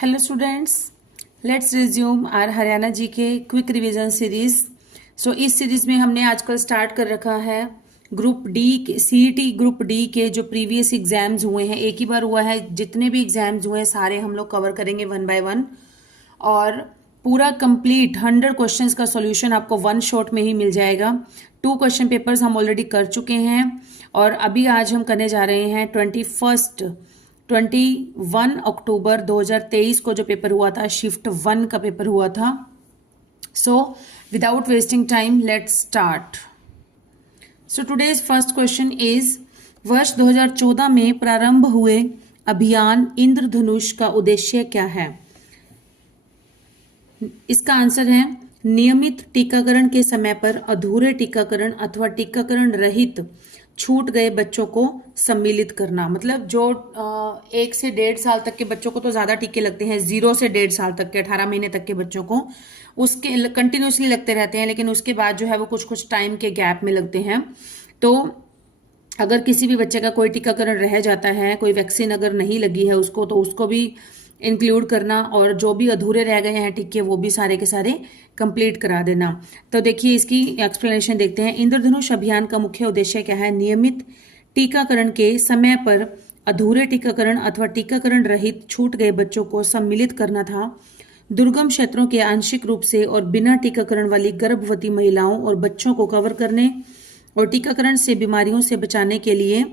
Hello students, let's resume our Haryana G K quick revision series. सो इस series में हमने आजकल स्टार्ट कर रखा है ग्रुप डी के सीईटी ग्रुप डी के जो प्रीवियस एग्जाम्स हुए हैं, एक ही बार हुआ है, जितने भी एग्जाम्स हुए हैं सारे हम लोग कवर करेंगे वन बाय वन। और पूरा कंप्लीट 100 क्वेश्चंस का सॉल्यूशन आपको वन शॉट में ही मिल जाएगा। 2 क्वेश्चन पेपर्स हम ऑलरेडी कर चुके हैं और अभी आज हम करने जा रहे हैं 21 अक्टूबर 2023 को जो पेपर हुआ था, शिफ्ट 1 का पेपर हुआ था। So without wasting time let's start. So today's first question is, वर्ष 2014 में प्रारंभ हुए अभियान इंद्रधनुष का उद्देश्य क्या है? इसका आंसर है नियमित टीकाकरण के समय पर अधूरे टीकाकरण अथवा टीकाकरण रहित छूट गए बच्चों को सम्मिलित करना। मतलब जो 1 से 1.5 साल तक के बच्चों को तो ज्यादा टीके लगते हैं, 0 से 1.5 साल तक के 18 महीने तक के बच्चों को उसके कंटिन्यूसली लगते रहते हैं, लेकिन उसके बाद जो है वो कुछ कुछ टाइम के गैप में लगते हैं। तो अगर किसी भी बच्चे का कोई टीकाकरण रह जाता है, कोई वैक्सीन अगर नहीं लगी है उसको, तो उसको भी इंक्लूड करना और जो भी अधूरे रह गए हैं टीके वो भी सारे के सारे कंप्लीट करा देना। तो देखिए इसकी एक्सप्लेनेशन देखते हैं। इंद्रधनुष अभियान का मुख्य उद्देश्य क्या है? नियमित टीकाकरण के समय पर अधूरे टीकाकरण अथवा टीकाकरण रहित छूट गए बच्चों को सम्मिलित करना था। दुर्गम क्षेत्रों के आंशिक रूप से और बिना टीकाकरण वाली गर्भवती महिलाओं और बच्चों को कवर करने और टीकाकरण से बीमारियों से बचाने के लिए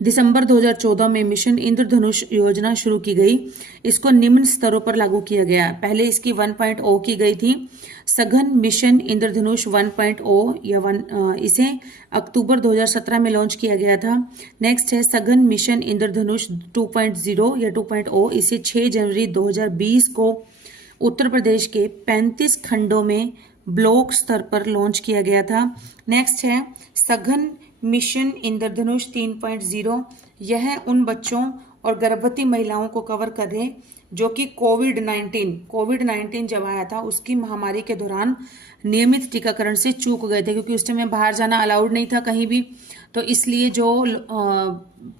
दिसंबर 2014 में मिशन इंद्रधनुष योजना शुरू की गई। इसको निम्न स्तरों पर लागू किया गया। पहले इसकी 1.0 की गई थी, सघन मिशन इंद्रधनुष 1.0 या इसे अक्टूबर 2017 में लॉन्च किया गया था। नेक्स्ट है सघन मिशन इंद्रधनुष 2.0 या 2.0, इसे 6 जनवरी 2020 को उत्तर प्रदेश के 35 खंडों में ब्लॉक स्तर पर लॉन्च किया गया था। नेक्स्ट है सघन मिशन इंद्रधनुष 3.0, यह उन बच्चों और गर्भवती महिलाओं को कवर करे जो कि कोविड-19 जब आया था उसकी महामारी के दौरान नियमित टीकाकरण से चूक गए थे, क्योंकि उस टाइम में बाहर जाना अलाउड नहीं था कहीं भी। तो इसलिए जो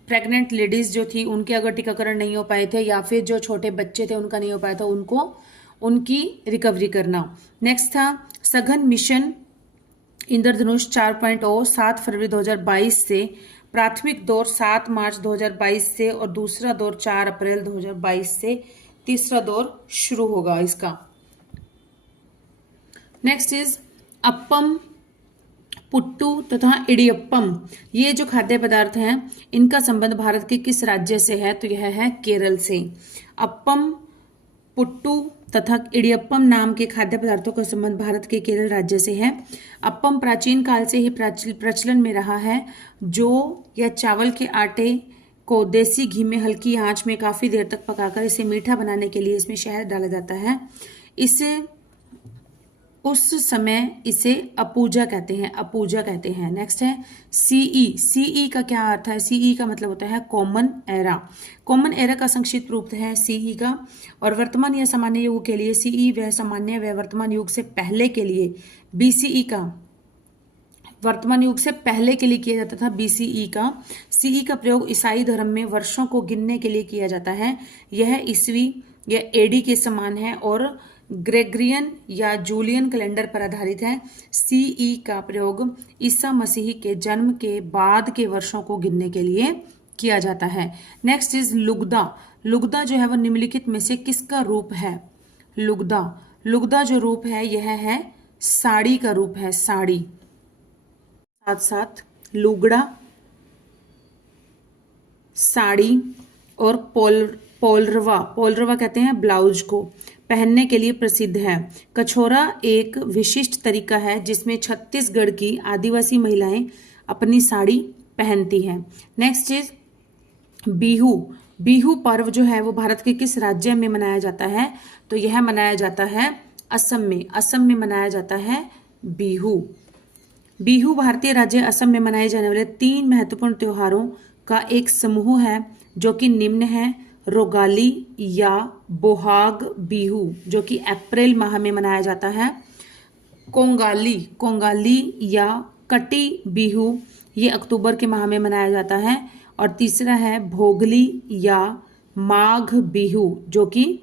प्रेग्नेंट लेडीज जो थी उनके अगर टीकाकरण नहीं हो पाए थे या फिर जो छोटे बच्चे थे उनका नहीं हो पाया था, उनको उनकी रिकवरी करना। नेक्स्ट था सघन मिशन इंद्रधनुष 4.0, 7 फरवरी 2022 से। प्राथमिक दौर 7 मार्च 2022 से और दूसरा दौर 4 अप्रैल 2022 से। तीसरा दौर शुरू होगा इसका। नेक्स्ट इज अप्पम, पुट्टू तथा इडियप्पम। ये जो खाद्य पदार्थ हैं इनका संबंध भारत के किस राज्य से है? तो यह है केरल से। अप्पम, पुट्टू तथा इडियप्पम नाम के खाद्य पदार्थों का संबंध भारत के केरल राज्य से है। अप्पम प्राचीन काल से ही प्रचलन में रहा है। जो या चावल के आटे को देसी घी में हल्की आंच में काफी देर तक पकाकर इसे मीठा बनाने के लिए इसमें शहद डाला जाता है। इसे उस समय इसे अपूजा कहते हैं। नेक्स्ट है सीई का क्या अर्थ है? सीई का मतलब होता है कॉमन एरा का संक्षिप्त रूप है सीई का। और वर्तमान या सामान्य युग के लिए सीई व सामान्य व वर्तमान युग से पहले के लिए बीसीई का, वर्तमान युग से पहले के लिए किया जाता था बीसीई का। सीई का प्रयोग ईसाई धर्म में वर्षों को गिनने के लिए किया जाता है। यह ईसवी या एडी के समान है और ग्रेगरियन या जूलियन कैलेंडर पर आधारित है। सीई का प्रयोग ईसा मसीह के जन्म के बाद के वर्षों को गिनने के लिए किया जाता है। नेक्स्ट इज लुगदा जो है वह निम्नलिखित में से किसका रूप है? लुगदा जो रूप है यह है साड़ी का रूप है। साड़ी साथ साथ लुगड़ा, साड़ी और पोलरवा कहते हैं ब्लाउज को, पहनने के लिए प्रसिद्ध है। कछोरा एक विशिष्ट तरीका है जिसमें छत्तीसगढ़ की आदिवासी महिलाएं अपनी साड़ी पहनती हैं। नेक्स्ट इज बिहू पर्व जो है वो भारत के किस राज्य में मनाया जाता है? तो यह मनाया जाता है असम में मनाया जाता है बिहू भारतीय राज्य असम में मनाए जाने वाले 3 महत्वपूर्ण त्योहारों का एक समूह है जो कि निम्न है। रोगाली या बोहाग बिहू जो कि अप्रैल माह में मनाया जाता है। कोंगाली या कटी बिहू ये अक्टूबर के माह में मनाया जाता है। और तीसरा है भोगली या माघ बिहू जो कि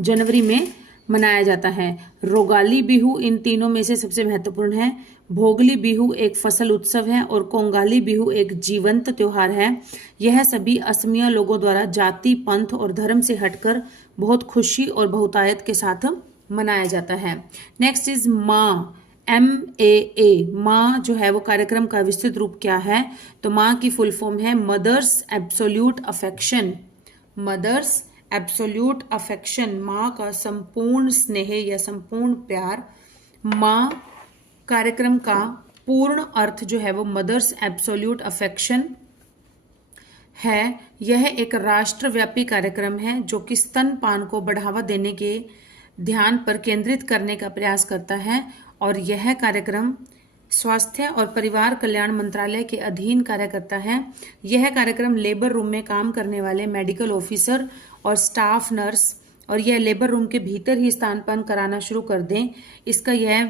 जनवरी में मनाया जाता है। रोगाली बिहू इन तीनों में से सबसे महत्वपूर्ण है। भोगली बिहू एक फसल उत्सव है और कोंगाली बिहू एक जीवंत त्योहार है। यह सभी असमिया लोगों द्वारा जाति, पंथ और धर्म से हटकर बहुत खुशी और बहुतायत के साथ मनाया जाता है। नेक्स्ट इज माँ, MAA। माँ जो है वो कार्यक्रम का विस्तृत रूप क्या है? तो माँ की फुल फॉर्म है mother's absolute affection. Mother's absolute affection, माँ का संपूर्ण स्नेह या संपूर्ण प्यार। माँ कार्यक्रम का पूर्ण अर्थ जो है वो मदर्स एब्सोल्यूट अफेक्शन है। यह एक राष्ट्रव्यापी कार्यक्रम है जो कि स्तनपान को बढ़ावा देने के ध्यान पर केंद्रित करने का प्रयास करता है और यह कार्यक्रम स्वास्थ्य और परिवार कल्याण मंत्रालय के अधीन कार्य करता है। यह कार्यक्रम लेबर रूम में काम करने वाले मेडिकल ऑफिसर और स्टाफ नर्स और यह लेबर रूम के भीतर ही स्तनपान कराना शुरू कर दें, इसका यह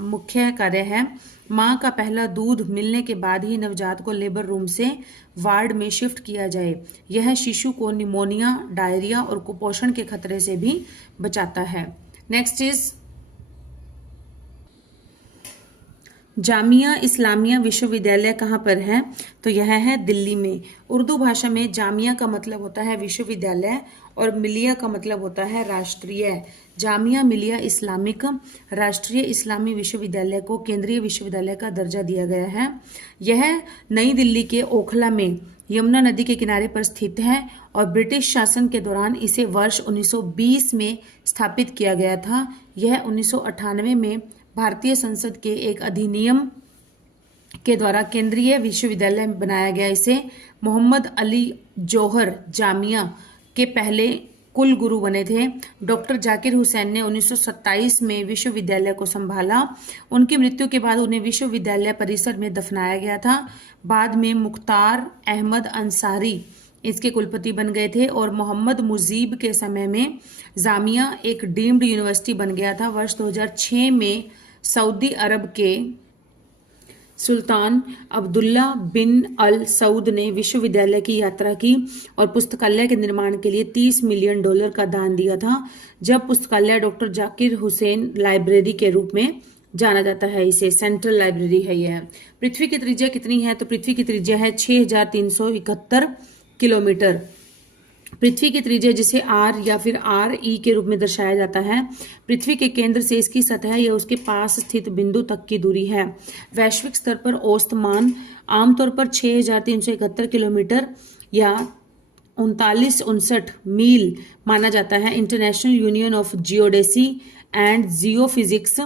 मुख्य कार्य है। माँ का पहला दूध मिलने के बाद ही नवजात को लेबर रूम से वार्ड में शिफ्ट किया जाए। यह शिशु को निमोनिया, डायरिया और कुपोषण के खतरे से भी बचाता है। नेक्स्ट इज जामिया इस्लामिया विश्वविद्यालय कहाँ पर है? तो यह है दिल्ली में। उर्दू भाषा में जामिया का मतलब होता है विश्वविद्यालय और मिलिया का मतलब होता है राष्ट्रीय। जामिया मिलिया इस्लामिक राष्ट्रीय इस्लामी विश्वविद्यालय को केंद्रीय विश्वविद्यालय का दर्जा दिया गया है। यह नई दिल्ली के ओखला में यमुना नदी के किनारे पर स्थित है और ब्रिटिश शासन के दौरान इसे वर्ष 1920 में स्थापित किया गया था। यह 1998 में भारतीय संसद के एक अधिनियम के द्वारा केंद्रीय विश्वविद्यालय बनाया गया। इसे मोहम्मद अली जौहर जामिया के पहले कुल गुरु बने थे। डॉक्टर जाकिर हुसैन ने 1927 में विश्वविद्यालय को संभाला। उनकी मृत्यु के बाद उन्हें विश्वविद्यालय परिसर में दफनाया गया था। बाद में मुख्तार अहमद अंसारी इसके कुलपति बन गए थे और मोहम्मद मुजीब के समय में जामिया एक डीम्ड यूनिवर्सिटी बन गया था। वर्ष 2006 में सऊदी अरब के सुल्तान अब्दुल्ला बिन अल सऊद ने विश्वविद्यालय की यात्रा की और पुस्तकालय के निर्माण के लिए $30 मिलियन का दान दिया था। जब पुस्तकालय डॉक्टर जाकिर हुसैन लाइब्रेरी के रूप में जाना जाता है, इसे सेंट्रल लाइब्रेरी है। यह पृथ्वी की त्रिज्या कितनी है? तो पृथ्वी की त्रिज्या है 6371 किलोमीटर। पृथ्वी की त्रिज्या जिसे R या फिर RE के रूप में दर्शाया जाता है, पृथ्वी के केंद्र से इसकी सतह या उसके पास स्थित बिंदु तक की दूरी है। वैश्विक स्तर पर औसत मान आमतौर पर 6371 किलोमीटर या 3959 मील माना जाता है। International union of geodesy and geophysics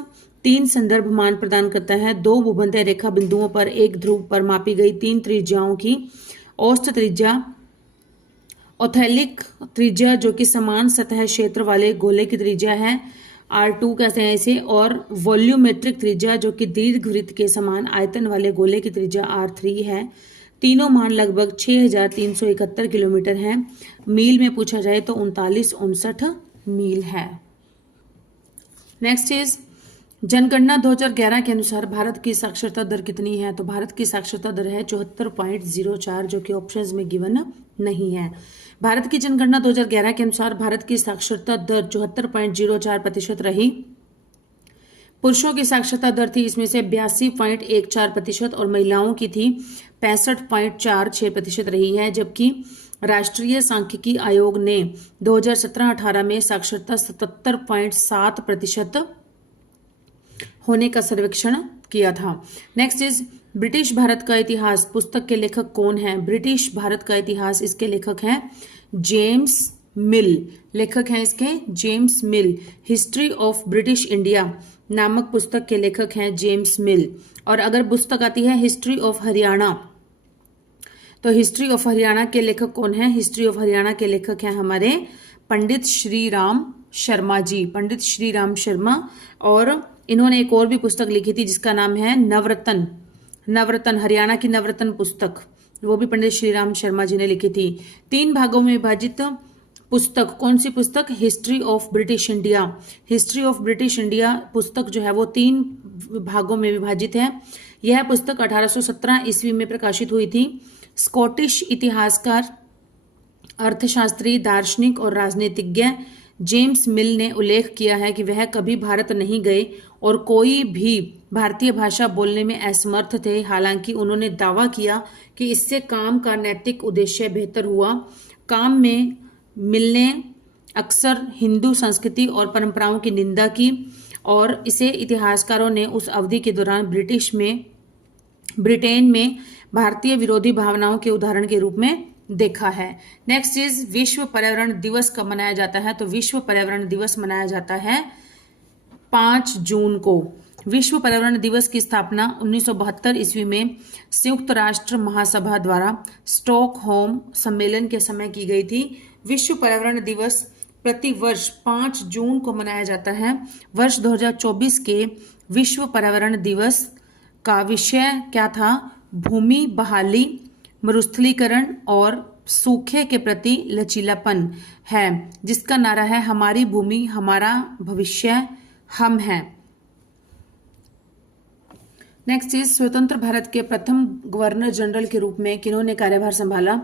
3 संदर्भ मान प्रदान करता है। 2 भूमध्य रेखा बिंदुओं पर एक ध्रुव पर मापी गई 3 त्रिज्याओं की औसत त्रिज्या, ऑथेलिक त्रिज्या जो कि समान सतह क्षेत्र वाले गोले की त्रिज्या है, R2 कहते हैं इसे, और वॉल्यूमेट्रिक त्रिज्या जो कि दीर्घवृत्त के समान आयतन वाले गोले की त्रिज्या R3 है। तीनों मान लगभग 6371 किलोमीटर हैं। मील में पूछा जाए तो 3959 मील है। नेक्स्ट इज जनगणना 2011 के अनुसार भारत की साक्षरता दर कितनी है? तो भारत की साक्षरता दर है 74.04 जो कि ऑप्शंस में गिवन नहीं है। भारत की जनगणना 2011 के अनुसार भारत की साक्षरता दर 74.04% रही। पुरुषों की साक्षरता दर थी इसमें से 82.14% और महिलाओं की थी 65.46% रही है। जबकि राष्ट्रीय सांख्यिकी आयोग ने 2017-18 में साक्षरता 77.7% होने का सर्वेक्षण किया था। नेक्स्ट इज ब्रिटिश भारत का इतिहास पुस्तक के लेखक कौन है? ब्रिटिश भारत का इतिहास, इसके लेखक हैं जेम्स मिल। लेखक हैं इसके James mill. History of British India नामक पुस्तक के लेखक हैं जेम्स मिल। और अगर पुस्तक आती है हिस्ट्री ऑफ हरियाणा, तो हिस्ट्री ऑफ हरियाणा के लेखक कौन है? हिस्ट्री ऑफ हरियाणा के लेखक हैं हमारे पंडित श्री राम शर्मा जी, पंडित श्री राम शर्मा। और इन्होंने एक और भी पुस्तक लिखी थी जिसका नाम है नवरत्न, नवरत्न हरियाणा की नवरत्न पुस्तक, वो भी पंडित श्री राम शर्मा जी ने लिखी थी। 3 भागों में विभाजित पुस्तक, कौन सी पुस्तक? History of British India. History of British India पुस्तक जो है वो 3 भागों में विभाजित है। यह पुस्तक 1817 ईस्वी में प्रकाशित हुई थी। स्कॉटिश इतिहासकार अर्थशास्त्री, दार्शनिक और राजनीतिज्ञ जेम्स मिल ने उल्लेख किया है कि वह कभी भारत नहीं गए और कोई भी भारतीय भाषा बोलने में असमर्थ थे। हालांकि उन्होंने दावा किया कि इससे काम का नैतिक उद्देश्य बेहतर हुआ। काम में मिल ने अक्सर हिंदू संस्कृति और परंपराओं की निंदा की और इसे इतिहासकारों ने उस अवधि के दौरान ब्रिटेन में भारतीय विरोधी भावनाओं के उदाहरण के रूप में देखा है। नेक्स्ट इज विश्व पर्यावरण दिवस कब मनाया जाता है? तो विश्व पर्यावरण दिवस मनाया जाता है 5 जून को। विश्व पर्यावरण दिवस की स्थापना 1972 ईस्वी में संयुक्त राष्ट्र महासभा द्वारा स्टॉकहोम सम्मेलन के समय की गई थी। विश्व पर्यावरण दिवस प्रति वर्ष 5 जून को मनाया जाता है। वर्ष 2024 के विश्व पर्यावरण दिवस का विषय क्या था? भूमि बहाली, मरुस्थलीकरण और सूखे के प्रति लचीलापन है, जिसका नारा है हमारी भूमि हमारा भविष्य हम हैं। नेक्स्ट इज स्वतंत्र भारत के प्रथम गवर्नर जनरल के रूप में किन्होंने कार्यभार संभाला?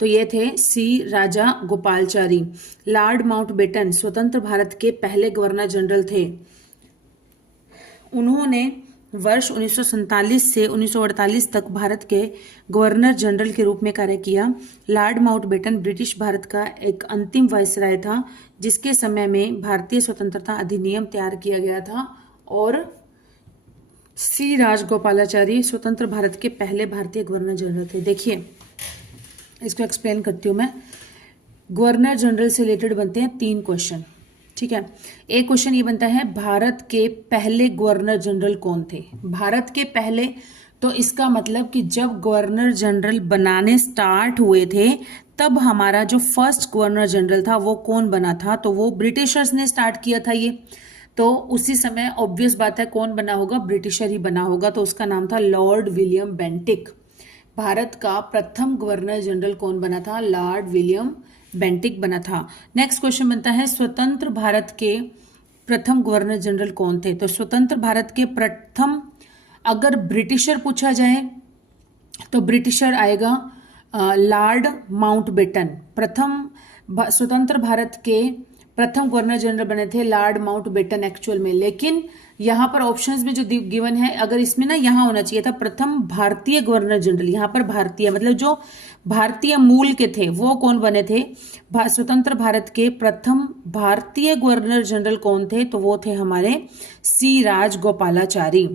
तो ये थे सी राजा गोपालचारी। लॉर्ड माउंटबेटन स्वतंत्र भारत के पहले गवर्नर जनरल थे। उन्होंने वर्ष 1947 से 1948 तक भारत के गवर्नर जनरल के रूप में कार्य किया। लॉर्ड माउंटबेटन ब्रिटिश भारत का एक अंतिम वायसराय था, जिसके समय में भारतीय स्वतंत्रता अधिनियम तैयार किया गया था। और सी राजगोपालाचारी स्वतंत्र भारत के पहले भारतीय गवर्नर जनरल थे। देखिए इसको एक्सप्लेन करती हूँ मैं। गवर्नर जनरल से रिलेटेड बनते हैं 3 क्वेश्चन, ठीक है। एक क्वेश्चन ये बनता है भारत के पहले गवर्नर जनरल कौन थे? भारत के पहले, तो इसका मतलब कि जब गवर्नर जनरल बनाने स्टार्ट हुए थे तब हमारा जो फर्स्ट गवर्नर जनरल था वो कौन बना था? तो वो ब्रिटिशर्स ने स्टार्ट किया था ये। तो उसी समय ऑब्वियस बात है कौन बना होगा? ब्रिटिशर ही बना होगा। तो उसका नाम था लॉर्ड विलियम बेंटिक। भारत का प्रथम गवर्नर जनरल कौन बना था? लॉर्ड विलियम बेंटिक बना था। नेक्स्ट क्वेश्चन बनता है स्वतंत्र भारत के प्रथम गवर्नर जनरल कौन थे? तो स्वतंत्र भारत के प्रथम, अगर ब्रिटिशर पूछा जाए तो ब्रिटिशर आएगा लॉर्ड माउंटबेटन। स्वतंत्र भारत के प्रथम गवर्नर जनरल बने थे लॉर्ड माउंटबेटन एक्चुअल में। लेकिन यहाँ पर ऑप्शंस में जो गिवन है, अगर इसमें ना यहाँ होना चाहिए था प्रथम भारतीय गवर्नर जनरल। यहाँ पर भारतीय मतलब जो भारतीय मूल के थे वो कौन बने थे? स्वतंत्र भारत के प्रथम भारतीय गवर्नर जनरल कौन थे? तो वो थे हमारे सी राजगोपालाचारी,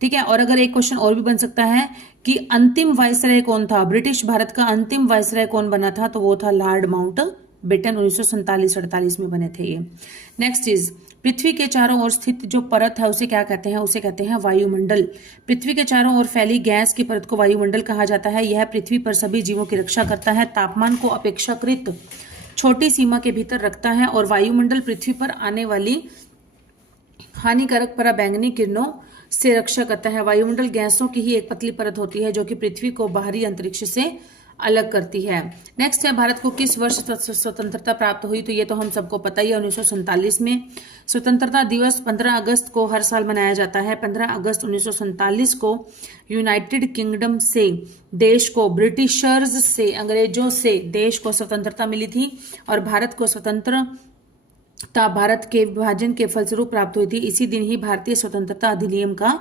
ठीक है। और अगर एक क्वेश्चन और भी बन सकता है कि अंतिम वायसराय कौन था? ब्रिटिश भारत का अंतिम वायसराय कौन बना था? तो वो था लॉर्ड माउंटबेटन। 1947-48 में बने थे ये। नेक्स्ट इज पृथ्वी के चारों ओर स्थित जो परत है उसे क्या कहते हैं? उसे कहते हैं वायुमंडल। पृथ्वी के चारों ओर फैली गैस की परत को वायुमंडल कहा जाता है। यह पृथ्वी पर सभी जीवों की रक्षा करता है, तापमान को अपेक्षाकृत छोटी सीमा के भीतर रखता है और वायुमंडल पृथ्वी पर आने वाली हानिकारक पराबैंगनी किरणों से रक्षा करता है। वायुमंडल गैसों की ही एक पतली परत होती है जो कि पृथ्वी को बाहरी अंतरिक्ष से अलग करती है। नेक्स्ट है भारत को किस वर्ष स्वतंत्रता प्राप्त हुई? तो ये तो हम सबको पता ही है, 1947 में। स्वतंत्रता दिवस 15 अगस्त को हर साल मनाया जाता है। 15 अगस्त 1947 को यूनाइटेड किंगडम से देश को ब्रिटिशर्स से, अंग्रेजों से देश को स्वतंत्रता मिली थी और भारत को स्वतंत्रता भारत के विभाजन के फलस्वरूप प्राप्त हुई थी। इसी दिन ही भारतीय स्वतंत्रता अधिनियम का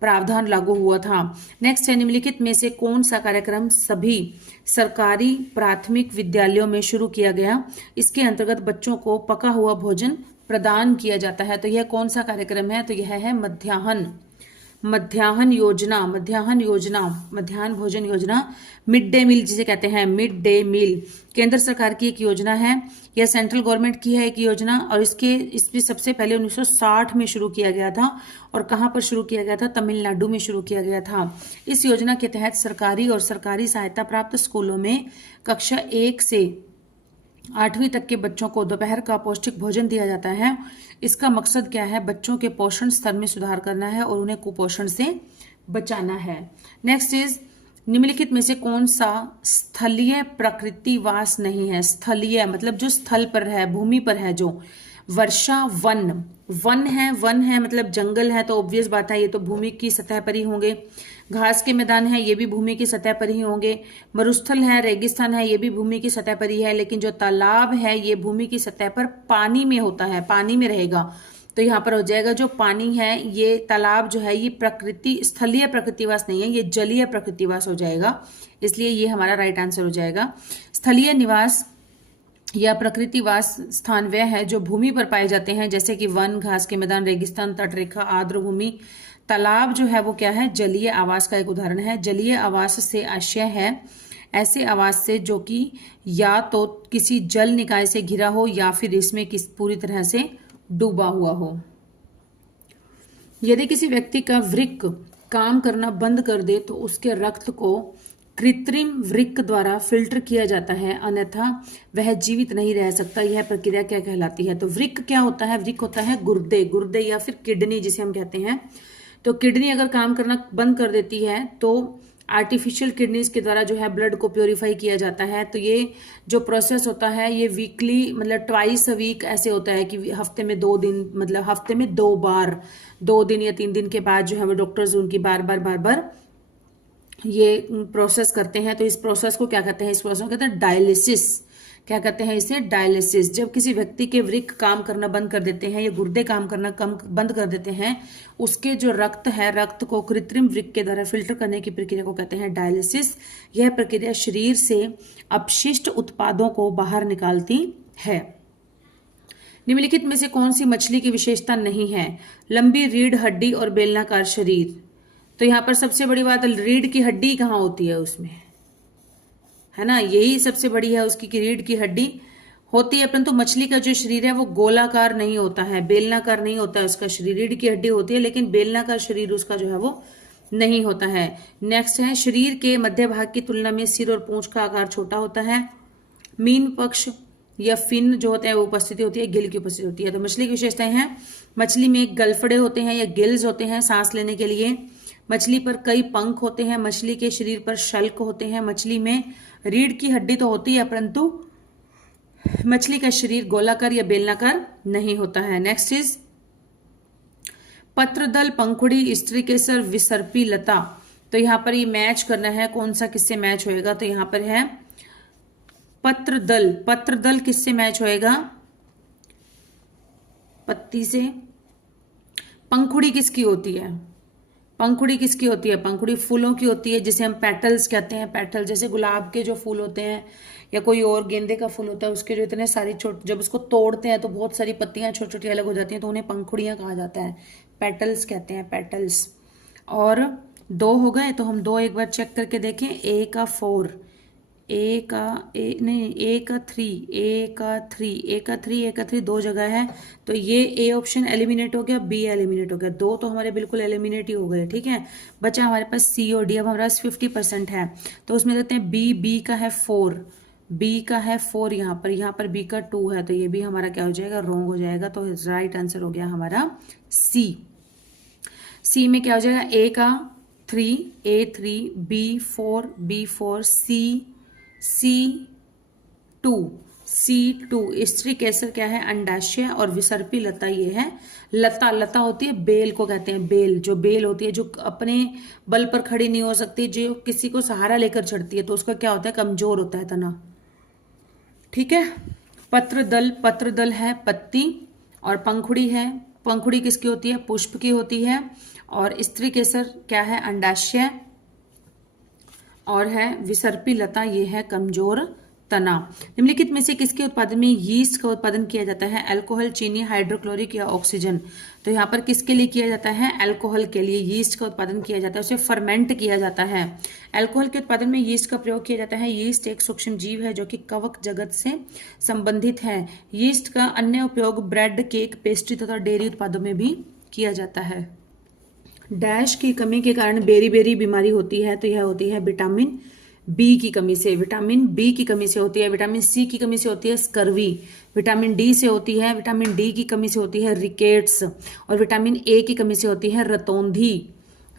प्रावधान लागू हुआ था। नेक्स्ट है निम्नलिखित में से कौन सा कार्यक्रम सभी सरकारी प्राथमिक विद्यालयों में शुरू किया गया? इसके अंतर्गत बच्चों को पका हुआ भोजन प्रदान किया जाता है। तो यह कौन सा कार्यक्रम है? तो यह है मध्याह्न भोजन योजना, मिड डे मील जिसे कहते हैं, मिड डे मील केंद्र सरकार की एक योजना है। यह सेंट्रल गवर्नमेंट की है एक योजना और इसमें सबसे पहले 1960 में शुरू किया गया था। और कहाँ पर शुरू किया गया था? तमिलनाडु में शुरू किया गया था। इस योजना के तहत सरकारी और सरकारी सहायता प्राप्त स्कूलों में कक्षा 1 से 8वीं तक के बच्चों को दोपहर का पौष्टिक भोजन दिया जाता है। इसका मकसद क्या है? बच्चों के पोषण स्तर में सुधार करना है और उन्हें कुपोषण से बचाना है। नेक्स्ट इज निम्नलिखित में से कौन सा स्थलीय प्रकृतिवास नहीं है? स्थलीय मतलब जो स्थल पर है, भूमि पर है जो। वर्षा वन है मतलब जंगल है, तो ऑब्वियस बात है ये तो भूमि की सतह पर ही होंगे। घास के मैदान है ये भी भूमि की सतह पर ही होंगे। मरुस्थल है, रेगिस्तान है, ये भी भूमि की सतह पर ही है। लेकिन जो तालाब है ये भूमि की सतह पर पानी में होता है, पानी में रहेगा। तो यहाँ पर हो जाएगा जो पानी है, ये तालाब जो है ये प्रकृति स्थलीय प्रकृतिवास नहीं है, ये जलीय प्रकृतिवास हो जाएगा। इसलिए ये हमारा राइट आंसर हो जाएगा। स्थलीय निवास या प्रकृतिवास स्थान वह है जो भूमि पर पाए जाते हैं, जैसे कि वन, घास के मैदान, रेगिस्तान, तटरेखा, आर्द्र भूमि। तालाब जो है वो क्या है, जलीय आवास का एक उदाहरण है। जलीय आवास से आशय है ऐसे आवास से जो कि या तो किसी जल निकाय से घिरा हो या फिर इसमें किस पूरी तरह से डूबा हुआ हो। यदि किसी व्यक्ति का वृक्क काम करना बंद कर दे तो उसके रक्त को कृत्रिम वृक्क द्वारा फिल्टर किया जाता है, अन्यथा वह जीवित नहीं रह सकता। यह प्रक्रिया क्या कहलाती है? तो वृक्क क्या होता है? वृक्क होता है गुर्दे, गुर्दे या फिर किडनी जिसे हम कहते हैं। तो किडनी अगर काम करना बंद कर देती है तो आर्टिफिशियल किडनीज के द्वारा जो है ब्लड को प्योरीफाई किया जाता है। तो ये जो प्रोसेस होता है ये वीकली मतलब ट्वाइस अ वीक ऐसे होता है कि हफ्ते में 2 दिन, मतलब हफ्ते में 2 बार, 2 दिन या 3 दिन के बाद जो है वो डॉक्टर्स उनकी बार बार ये प्रोसेस करते हैं। तो इस प्रोसेस को क्या कहते हैं? इस प्रोसेस को कहते हैं डायलिसिस। क्या कहते हैं इसे? डायलिसिस। जब किसी व्यक्ति के वृक्क काम करना बंद कर देते हैं या गुर्दे काम करना बंद कर देते हैं, उसके जो रक्त है, रक्त को कृत्रिम वृक्क के द्वारा फिल्टर करने की प्रक्रिया को कहते हैं डायलिसिस। यह प्रक्रिया शरीर से अपशिष्ट उत्पादों को बाहर निकालती है। निम्नलिखित में से कौन सी मछली की विशेषता नहीं है? लंबी रीढ़, हड्डी और बेलनाकार शरीर। तो यहाँ पर सबसे बड़ी बात, रीढ़ की हड्डी कहाँ होती है उसमें, है ना, यही सबसे बड़ी है उसकी कि रीढ़ की हड्डी होती है। परंतु मछली का जो शरीर है वो गोलाकार नहीं होता है, बेलनाकार नहीं होता है उसका शरीर। रीढ़ की हड्डी होती है लेकिन बेलनाकार शरीर उसका जो है वो नहीं होता है। नेक्स्ट है, शरीर के मध्य भाग की तुलना में सिर और पूंछ का आकार छोटा होता है। मीन पक्ष या फिन जो होते हैं वो उपस्थिति होती है, गिल की उपस्थिति होती है। तो मछली की विशेषताएं हैं, मछली में गलफड़े होते हैं या गिल्स होते हैं सांस लेने के लिए। मछली पर कई पंख होते हैं। मछली के शरीर पर शल्क होते हैं। मछली में रीढ़ की हड्डी तो होती है परंतु मछली का शरीर गोलाकार या बेलनाकार नहीं होता है। नेक्स्ट इज पत्रदल, पंखुड़ी, स्त्रीकेसर, विसर्पी लता। तो यहां पर ये मैच करना है, कौन सा किससे मैच होएगा? तो यहां पर है पत्रदल। पत्रदल किससे मैच होएगा? पत्ती से। पंखुड़ी किसकी होती है? पंखुड़ी किसकी होती है? पंखुड़ी फूलों की होती है जिसे हम पेटल्स कहते हैं। पेटल जैसे गुलाब के जो फूल होते हैं या कोई और गेंदे का फूल होता है, उसके जो इतने सारी जब उसको तोड़ते हैं तो बहुत सारी पत्तियां छोटी छोटी अलग हो जाती हैं, तो उन्हें पंखुड़ियां कहा जाता है, पेटल्स कहते हैं, पेटल्स। और 2 हो गए तो हम 2 एक बार चेक करके देखें। ए का 4, ए का 3 2 जगह है, तो ये ए ऑप्शन एलिमिनेट हो गया, बी एलिमिनेट हो गया। 2 तो हमारे बिल्कुल एलिमिनेट ही हो गए, ठीक है। बचा हमारे पास सी और डी। अब हमारे पास 50% है तो उसमें देते हैं बी। बी का है 4, बी का है 4 यहाँ पर बी का 2 है, तो ये भी हमारा क्या हो जाएगा? रॉन्ग हो जाएगा। तो राइट आंसर हो गया हमारा सी। सी में क्या हो जाएगा? ए का 3, A3, B4, B4, C2, C2। स्त्री केसर क्या है? अंडाशय। और विसर्पी लता ये है लता। लता होती है, बेल को कहते हैं, बेल। जो बेल होती है जो अपने बल पर खड़ी नहीं हो सकती, जो किसी को सहारा लेकर चढ़ती है, तो उसका क्या होता है? कमजोर होता है तना, ठीक है। पत्रदल, पत्रदल है पत्ती। और पंखुड़ी है, पंखुड़ी किसकी होती है? पुष्प की होती है। और स्त्री केसर क्या है? अंडाशय। और है विसर्पी लता, ये है कमजोर तना। निम्नलिखित में से किसके उत्पादन में यीस्ट का उत्पादन किया जाता है? अल्कोहल, चीनी, हाइड्रोक्लोरिक या ऑक्सीजन। तो यहाँ पर किसके लिए किया जाता है? अल्कोहल के लिए यीस्ट का उत्पादन किया जाता है, उसे फर्मेंट किया जाता है। अल्कोहल के उत्पादन में यीस्ट का प्रयोग किया जाता है। यीस्ट एक सूक्ष्म जीव है जो कि कवक जगत से संबंधित है। यीस्ट का अन्य उपयोग ब्रेड, केक, पेस्ट्री तथा डेयरी उत्पादों में भी किया जाता है। डैश की कमी के कारण बेरी बीमारी होती है, तो यह होती है विटामिन बी की कमी से। विटामिन बी की कमी से होती है। विटामिन सी की कमी से होती है स्कर्वी। विटामिन डी से होती है, विटामिन डी की कमी से होती है रिकेट्स। और विटामिन ए की कमी से होती है रतौंधी।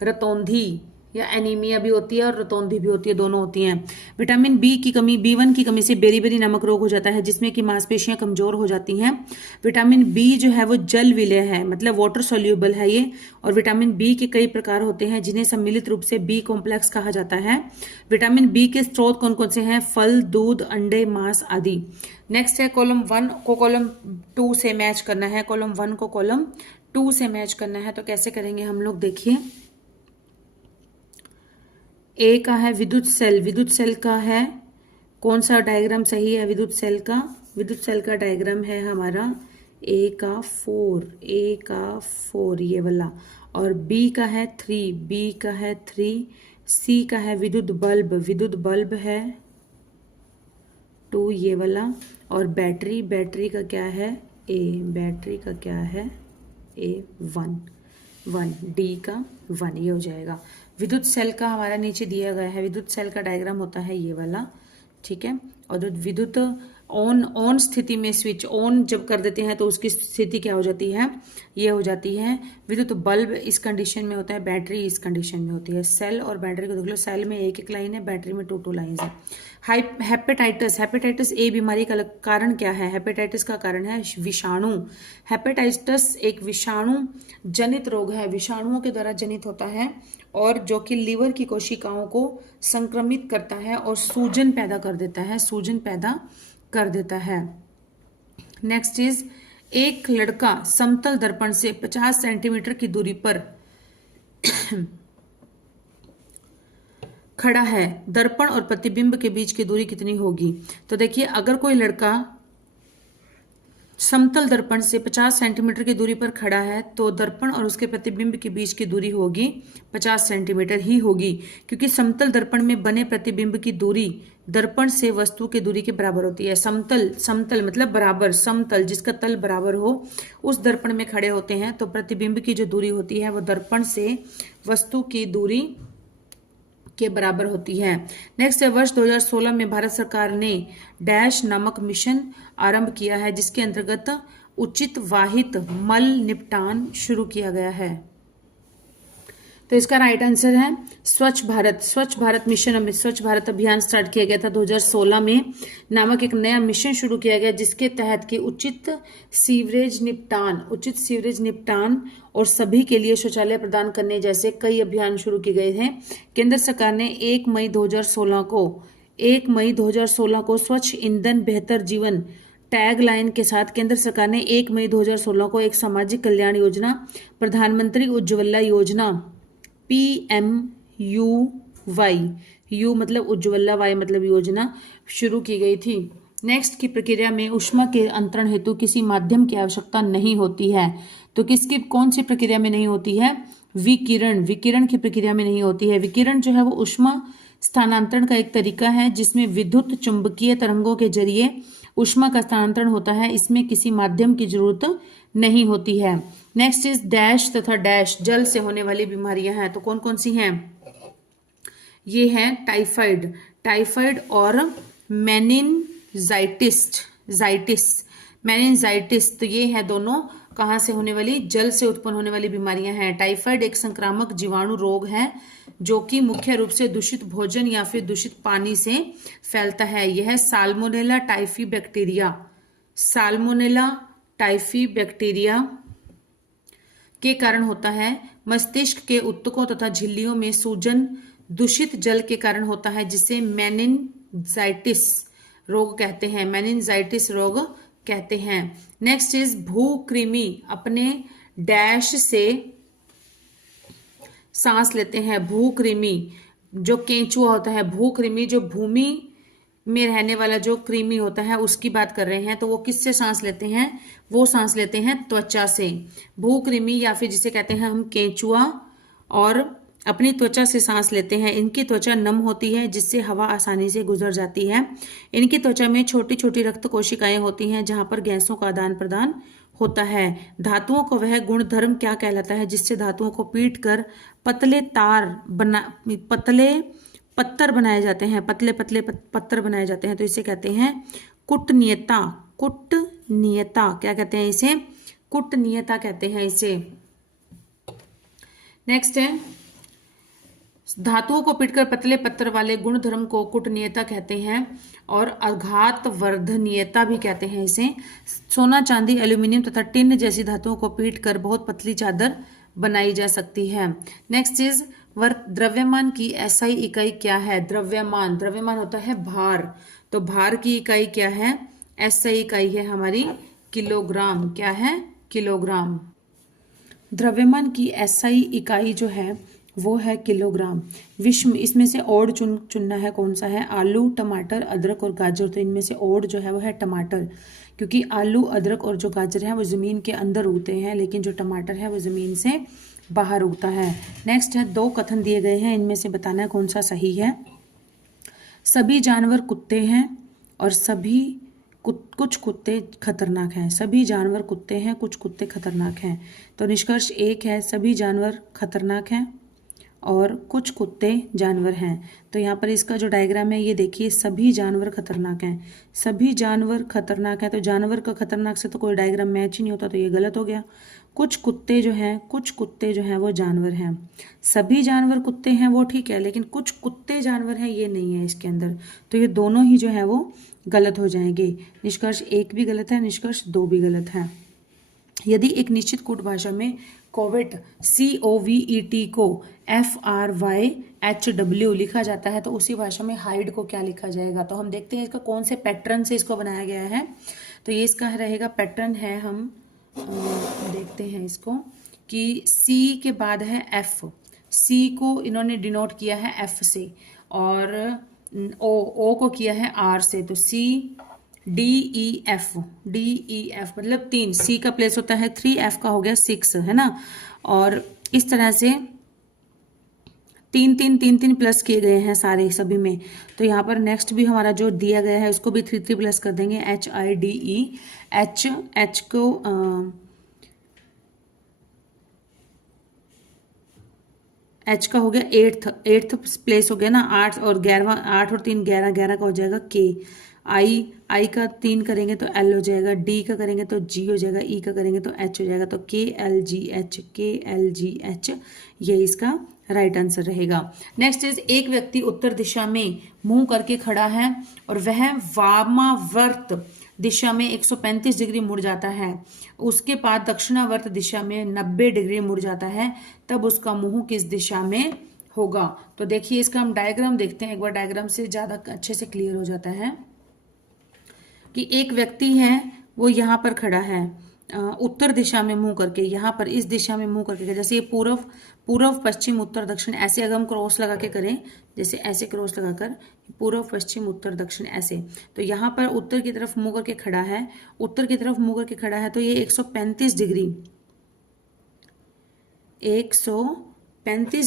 रतौंधी या एनीमिया भी होती है और रतौंधी भी होती है, दोनों होती हैं। विटामिन बी की कमी, B1 की कमी से बेरी-बेरी नामक रोग हो जाता है जिसमें कि मांसपेशियां कमजोर हो जाती हैं। विटामिन बी जो है वो जल विलय है, मतलब वाटर सोल्यूबल है ये। और विटामिन बी के कई प्रकार होते हैं जिन्हें सम्मिलित रूप से बी कॉम्प्लेक्स कहा जाता है। विटामिन बी के स्रोत कौन कौन से हैं? फल, दूध, अंडे, मांस आदि। नेक्स्ट है कॉलम 1 को कॉलम 2 से मैच करना है, कॉलम 1 को कॉलम 2 से मैच करना है। तो कैसे करेंगे हम लोग, देखिए। ए का है विद्युत सेल, विद्युत सेल का है कौन सा डायग्राम सही है विद्युत सेल का? विद्युत सेल का डायग्राम है हमारा ए का 4, ए का 4 ये वाला। और बी का है 3, बी का है 3। सी का है विद्युत बल्ब, विद्युत बल्ब है 2 ये वाला। और बैटरी, बैटरी का क्या है? ए, बैटरी का क्या है? ए 1 डी का 1 ये हो जाएगा। विद्युत सेल का हमारा नीचे दिया गया है, विद्युत सेल का डायग्राम होता है ये वाला, ठीक है। और विद्युत ऑन स्थिति में स्विच ऑन जब कर देते हैं तो उसकी स्थिति क्या हो जाती है? ये हो जाती है विद्युत बल्ब इस कंडीशन में होता है, बैटरी इस कंडीशन में होती है। सेल और बैटरी को देख लो, सेल में एक एक लाइन है, बैटरी में 2 लाइन्स है। हेपेटाइटिस, हेपेटाइटिस ए बीमारी का कारण क्या है? हेपेटाइटिस का कारण है विषाणु। हेपेटाइटिस एक विषाणु जनित रोग है, विषाणुओं के द्वारा जनित होता है और जो कि लीवर की कोशिकाओं को संक्रमित करता है और सूजन पैदा कर देता है, सूजन पैदा कर देता है। नेक्स्ट इज, एक लड़का समतल दर्पण से 50 सेंटीमीटर की दूरी पर खड़ा है, दर्पण और प्रतिबिंब के बीच की दूरी कितनी होगी? तो देखिए, अगर कोई लड़का समतल दर्पण से 50 सेंटीमीटर की दूरी पर खड़ा है तो दर्पण और उसके प्रतिबिंब के बीच की दूरी होगी 50 सेंटीमीटर ही होगी, क्योंकि समतल दर्पण में बने प्रतिबिंब की दूरी दर्पण से वस्तु की दूरी के बराबर होती है। समतल, समतल मतलब बराबर, समतल जिसका तल बराबर हो उस दर्पण में खड़े होते हैं तो प्रतिबिंब की जो दूरी होती है वो दर्पण से वस्तु की दूरी के बराबर होती है। नेक्स्ट है, वर्ष 2016 में भारत सरकार ने डैश नामक मिशन आरंभ किया है जिसके अंतर्गत उचित वाहित मल निपटान शुरू किया गया है। तो इसका राइट आंसर है स्वच्छ भारत। स्वच्छ भारत मिशन, स्वच्छ भारत अभियान स्टार्ट किया गया था 2016 में, नामक एक नया मिशन शुरू किया गया जिसके तहत कि उचित सीवरेज निपटान और सभी के लिए शौचालय प्रदान करने जैसे कई अभियान शुरू किए गए हैं। केंद्र सरकार ने 1 मई 2016 को स्वच्छ ईंधन बेहतर जीवन टैग लाइन के साथ केंद्र सरकार ने 1 मई 2016 को एक सामाजिक कल्याण योजना, प्रधानमंत्री उज्ज्वला योजना PMUY, यू मतलब उज्ज्वला, वाई मतलब योजना, शुरू की गई थी। नेक्स्ट की प्रक्रिया में ऊष्मा के अंतरण हेतु किसी माध्यम की आवश्यकता नहीं होती है। तो किसकी, कौन सी प्रक्रिया में नहीं होती है? विकिरण, विकिरण की प्रक्रिया में नहीं होती है। विकिरण जो है वो ऊष्मा स्थानांतरण का एक तरीका है जिसमें विद्युत चुंबकीय तरंगों के जरिए ऊष्मा का स्थानांतरण होता है, इसमें किसी माध्यम की जरूरत नहीं होती है। नेक्स्ट इज डैश तथा डैश जल से होने वाली बीमारियां हैं, तो कौन कौन सी हैं? ये है टाइफाइड, टाइफाइड और मेनिनजाइटिस। तो ये है दोनों कहाँ से होने वाली? जल से उत्पन्न होने वाली बीमारियां हैं। टाइफाइड एक संक्रामक जीवाणु रोग है जो कि मुख्य रूप से दूषित भोजन या फिर दूषित पानी से फैलता है। यह साल्मोनेला टाइफी बैक्टीरिया के कारण होता है। मस्तिष्क के ऊतकों तथा झिल्लियों में सूजन दूषित जल के कारण होता है जिसे मेनिनजाइटिस रोग कहते हैं। नेक्स्ट इज भूकृमि अपने डैश से सांस लेते हैं। भूकृमि जो केंचुआ होता है, भूकृमि जो भूमि में रहने वाला जो कृमि होता है उसकी बात कर रहे हैं। तो वो किससे सांस लेते हैं? वो सांस लेते हैं त्वचा से। भूकृमि या फिर जिसे कहते हैं हम केंचुआ, और अपनी त्वचा से सांस लेते हैं। इनकी त्वचा नम होती है जिससे हवा आसानी से गुजर जाती है। इनकी त्वचा में छोटी छोटी रक्त कोशिकाएं होती हैं जहां पर गैसों का आदान प्रदान होता है। धातुओं का वह गुणधर्म क्या कहलाता है जिससे धातुओं को पीट कर पतले पत्थर बनाए जाते हैं, पतले पतले पत्थर बनाए जाते हैं। तो इसे कहते हैं कुटनीयता। क्या कहते हैं इसे? कुटनीयता कहते हैं इसे। नेक्स्ट है धातुओं को पीटकर पतले पत्थर वाले गुणधर्म को कूटनीयता कहते हैं और आघात वर्धनीयता भी कहते हैं इसे। सोना, चांदी, एल्यूमिनियम तथा टिन जैसी धातुओं को पीटकर बहुत पतली चादर बनाई जा सकती है। नेक्स्ट इज द्रव्यमान की एसआई इकाई क्या है? द्रव्यमान, द्रव्यमान होता है भार, तो भार की इकाई क्या है? एसआई इकाई है हमारी किलोग्राम। क्या है? किलोग्राम। द्रव्यमान की एसआई इकाई जो है वो है किलोग्राम। विश्व, इसमें से ओड चुनना है, कौन सा है? आलू, टमाटर, अदरक और गाजर। तो इनमें से ओड जो है वो है टमाटर, क्योंकि आलू, अदरक और जो गाजर है वो ज़मीन के अंदर उगते हैं, लेकिन जो टमाटर है वो ज़मीन से बाहर उगता है। नेक्स्ट है, दो कथन दिए गए हैं, इनमें से बताना है कौन सा सही है। सभी जानवर कुत्ते हैं और कुछ कुत्ते खतरनाक हैं। सभी जानवर कुत्ते हैं, कुछ कुत्ते खतरनाक हैं। तो निष्कर्ष एक है, सभी जानवर खतरनाक हैं और कुछ कुत्ते जानवर हैं। तो यहाँ पर इसका जो डायग्राम है ये देखिए, सभी जानवर खतरनाक हैं। सभी जानवर खतरनाक हैं, तो जानवर का खतरनाक से तो कोई डायग्राम मैच ही नहीं होता, तो ये गलत हो गया। कुछ कुत्ते जो हैं वो जानवर हैं। सभी जानवर कुत्ते हैं वो ठीक है, लेकिन कुछ कुत्ते जानवर हैं ये नहीं है इसके अंदर, तो ये दोनों ही जो है वो गलत हो जाएंगे। निष्कर्ष एक भी गलत है, निष्कर्ष दो भी गलत है। यदि एक निश्चित कूट भाषा में कोवेट COVET को FRYHW लिखा जाता है, तो उसी भाषा में हाइड को क्या लिखा जाएगा? तो हम देखते हैं इसका कौन से पैटर्न से इसको बनाया गया है। तो ये इसका रहेगा पैटर्न है, हम देखते हैं इसको कि C के बाद है F, C को इन्होंने डिनोट किया है F से, और O को किया है R से। तो CDEF मतलब 3, C का प्लेस होता है 3, F का हो गया 6, है ना। और इस तरह से 3 प्लस किए गए हैं सारे सभी में। तो यहाँ पर नेक्स्ट भी हमारा जो दिया गया है उसको भी 3 प्लस कर देंगे। HIDE, H को H का हो गया 8th प्लेस हो गया ना, 8 और 11, 8 और 3 11 का हो जाएगा K। I का 3 करेंगे तो L हो जाएगा, D का करेंगे तो G हो जाएगा, E का करेंगे तो H हो जाएगा। तो KLGH ये इसका राइट आंसर रहेगा। नेक्स्ट इज, एक व्यक्ति उत्तर दिशा में मुंह करके खड़ा है और वह वामावर्त दिशा में 135 डिग्री मुड़ जाता है, उसके बाद दक्षिणावर्त दिशा में 90 डिग्री मुड़ जाता है, तब उसका मुंह किस दिशा में होगा? तो देखिए इसका हम डायग्राम देखते हैं एक बार, डायग्राम से ज़्यादा अच्छे से क्लियर हो जाता है कि एक व्यक्ति है वो यहाँ पर खड़ा है उत्तर दिशा में मुंह करके, यहाँ पर इस दिशा में मुंह करके, जैसे ये पूर्व पश्चिम उत्तर दक्षिण, ऐसे अगर हम क्रॉस लगा के करें, जैसे ऐसे क्रॉस लगाकर पूर्व पश्चिम उत्तर दक्षिण ऐसे, तो यहाँ पर उत्तर की तरफ मुंह करके खड़ा है, उत्तर की तरफ मुंह करके खड़ा है, तो ये 135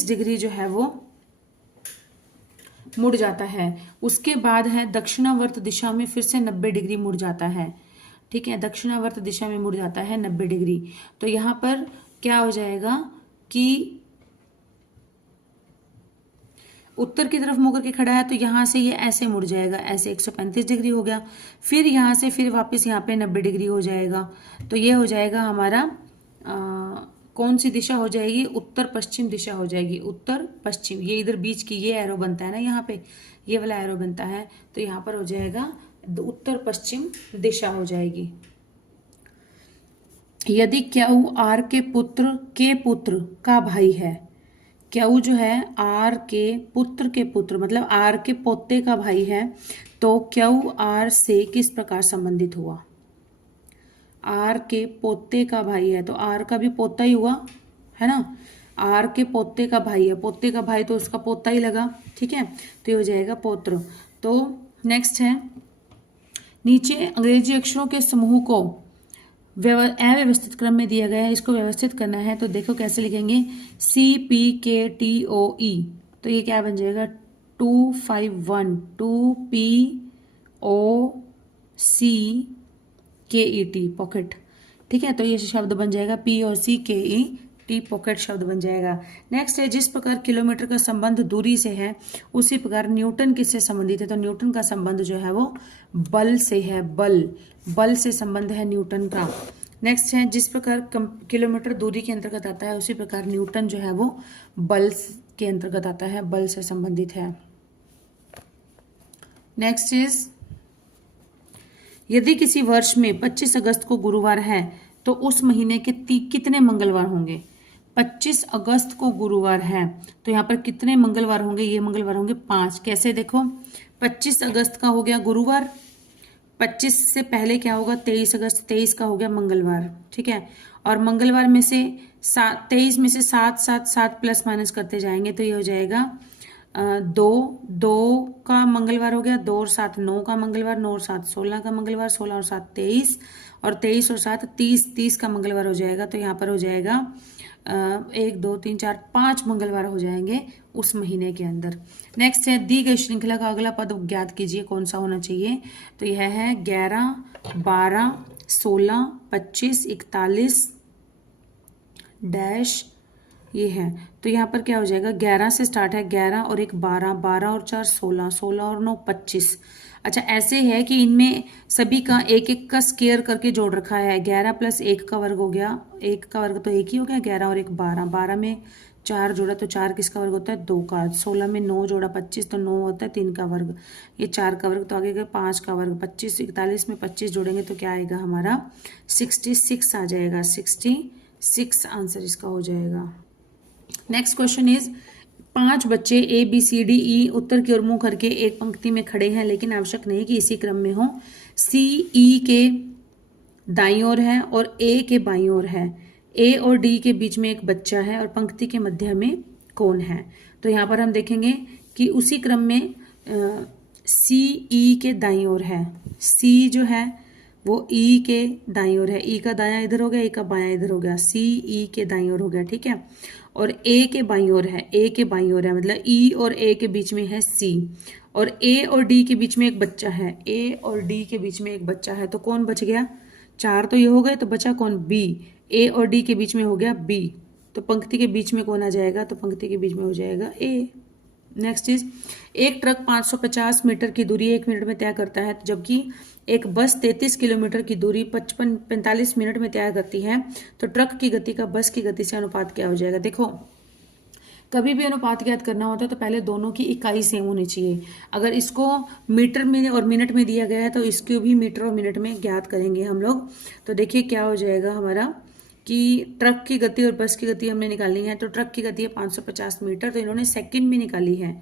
डिग्री जो है वो मुड़ जाता है। उसके बाद है दक्षिणावर्त दिशा में फिर से 90 डिग्री मुड़ जाता है, ठीक है, दक्षिणावर्त दिशा में मुड़ जाता है 90 डिग्री। तो यहाँ पर क्या हो जाएगा कि उत्तर की तरफ मुड़ करके खड़ा है, तो यहाँ से ये ऐसे मुड़ जाएगा, ऐसे 135 डिग्री हो गया, फिर यहाँ से फिर वापस यहाँ पे 90 डिग्री हो जाएगा। तो ये हो जाएगा हमारा कौन सी दिशा हो जाएगी? उत्तर पश्चिम दिशा हो जाएगी, उत्तर पश्चिम। ये इधर बीच की ये एरो बनता है ना, यहाँ पे ये वाला एरो बनता है, तो यहाँ पर हो जाएगा उत्तर पश्चिम दिशा हो जाएगी। यदि क्यू आर के पुत्र का भाई है, क्यू जो है आर के पुत्र मतलब आर के पोते का भाई है, तो क्यू आर से किस प्रकार संबंधित हुआ? आर के पोते का भाई है तो आर का भी पोता ही हुआ, है ना। आर के पोते का भाई है, पोते का भाई तो उसका पोता ही लगा, ठीक है, तो ये हो जाएगा पौत्र। तो नेक्स्ट है, नीचे अंग्रेजी अक्षरों के समूह को अव्यवस्थित क्रम में दिया गया है, इसको व्यवस्थित करना है। तो देखो कैसे लिखेंगे, CPKTOE, तो ये क्या बन जाएगा 251 2POCKET पॉकेट, ठीक है, तो ये शब्द बन जाएगा POCKET पॉकेट शब्द बन जाएगा। नेक्स्ट है, जिस प्रकार किलोमीटर का संबंध दूरी से है उसी प्रकार न्यूटन किससे संबंधित है? तो न्यूटन का संबंध जो है वो बल से है, बल से संबंध है न्यूटन का। नेक्स्ट है, जिस प्रकार किलोमीटर दूरी के अंतर्गत आता है उसी प्रकार न्यूटन जो है वो बल के अंतर्गत आता है, बल से संबंधित है। नेक्स्ट इज, यदि किसी वर्ष में 25 अगस्त को गुरुवार है तो उस महीने के कितने मंगलवार होंगे। 25 अगस्त को गुरुवार है तो यहाँ पर कितने मंगलवार होंगे, ये मंगलवार होंगे 5। कैसे, देखो 25 अगस्त का हो गया गुरुवार, 25 से पहले क्या होगा 23 अगस्त, 23 का हो गया मंगलवार, ठीक है। और मंगलवार में से 23 में से 7 7 7 प्लस माइनस करते जाएंगे तो ये हो जाएगा 2 का मंगलवार हो गया, 2 और 7 9 का मंगलवार, 9 और 7 16 का मंगलवार, 16 और 7 23, और 23 और 7 30 30 का मंगलवार हो जाएगा। तो यहाँ पर हो जाएगा 1 2 3 4 5 मंगलवार हो जाएंगे उस महीने के अंदर। नेक्स्ट है, दी गई श्रृंखला का अगला पद ज्ञात कीजिए, कौन सा होना चाहिए। तो यह है 11 12 16 25 41 डैश, ये है। तो यहाँ पर क्या हो जाएगा, 11 से स्टार्ट है, 11 और 1 12, 12 और 4 16, 16 और 9 25। अच्छा, ऐसे है कि इनमें सभी का एक एक का स्केयर करके जोड़ रखा है। 11 प्लस 1 का वर्ग हो गया, 1 का वर्ग तो 1 ही हो गया, 11 और 1 12, 12 में 4 जोड़ा तो 4 किसका वर्ग होता है, 2 का। 16 में 9 जोड़ा 25 तो 9 होता है 3 का वर्ग, ये 4 का वर्ग तो आगे गया 5 का वर्ग। 25 41 में 25 जोड़ेंगे तो क्या आएगा हमारा 66 आ जाएगा, 66 आंसर इसका हो जाएगा। नेक्स्ट क्वेश्चन इज, 5 बच्चे ABCDE उत्तर की ओर मुंह करके एक पंक्ति में खड़े हैं, लेकिन आवश्यक नहीं कि इसी क्रम में हो। CE के दाईं ओर है और A के बाईं ओर है। A और D के बीच में एक बच्चा है और पंक्ति के मध्य में कौन है। तो यहाँ पर हम देखेंगे कि उसी क्रम में CE के दाईं ओर है। C जो है वो E के दाईं ओर है, E का दायां इधर हो गया, E का बायां इधर हो गया, CE के दाईं ओर हो गया, ठीक है। और A के बाईं ओर है, A के बाईं ओर है, मतलब E और A के बीच में है C, और A और D के बीच में एक बच्चा है, A और D के बीच में एक बच्चा है। तो कौन बच गया, 4 तो ये हो गए, तो बचा कौन, B। A और D के बीच में हो गया B, तो पंक्ति के बीच में कौन आ जाएगा, तो पंक्ति के बीच में हो जाएगा A। नेक्स्ट इज, एक ट्रक 550 मीटर की दूरी 1 मिनट में तय करता है, जबकि एक बस 33 किलोमीटर की दूरी 45 मिनट में तय करती है। तो ट्रक की गति का बस की गति से अनुपात क्या हो जाएगा। देखो, कभी भी अनुपात ज्ञात करना होता है तो पहले दोनों की इकाई सेम होनी चाहिए। अगर इसको मीटर में और मिनट में दिया गया है तो इसको भी मीटर और मिनट में ज्ञात करेंगे हम लोग। तो देखिए क्या हो जाएगा हमारा कि ट्रक की गति और बस की गति हमने निकालनी है। तो ट्रक की गति है 550 मीटर, तो इन्होंने सेकंड में निकाली है,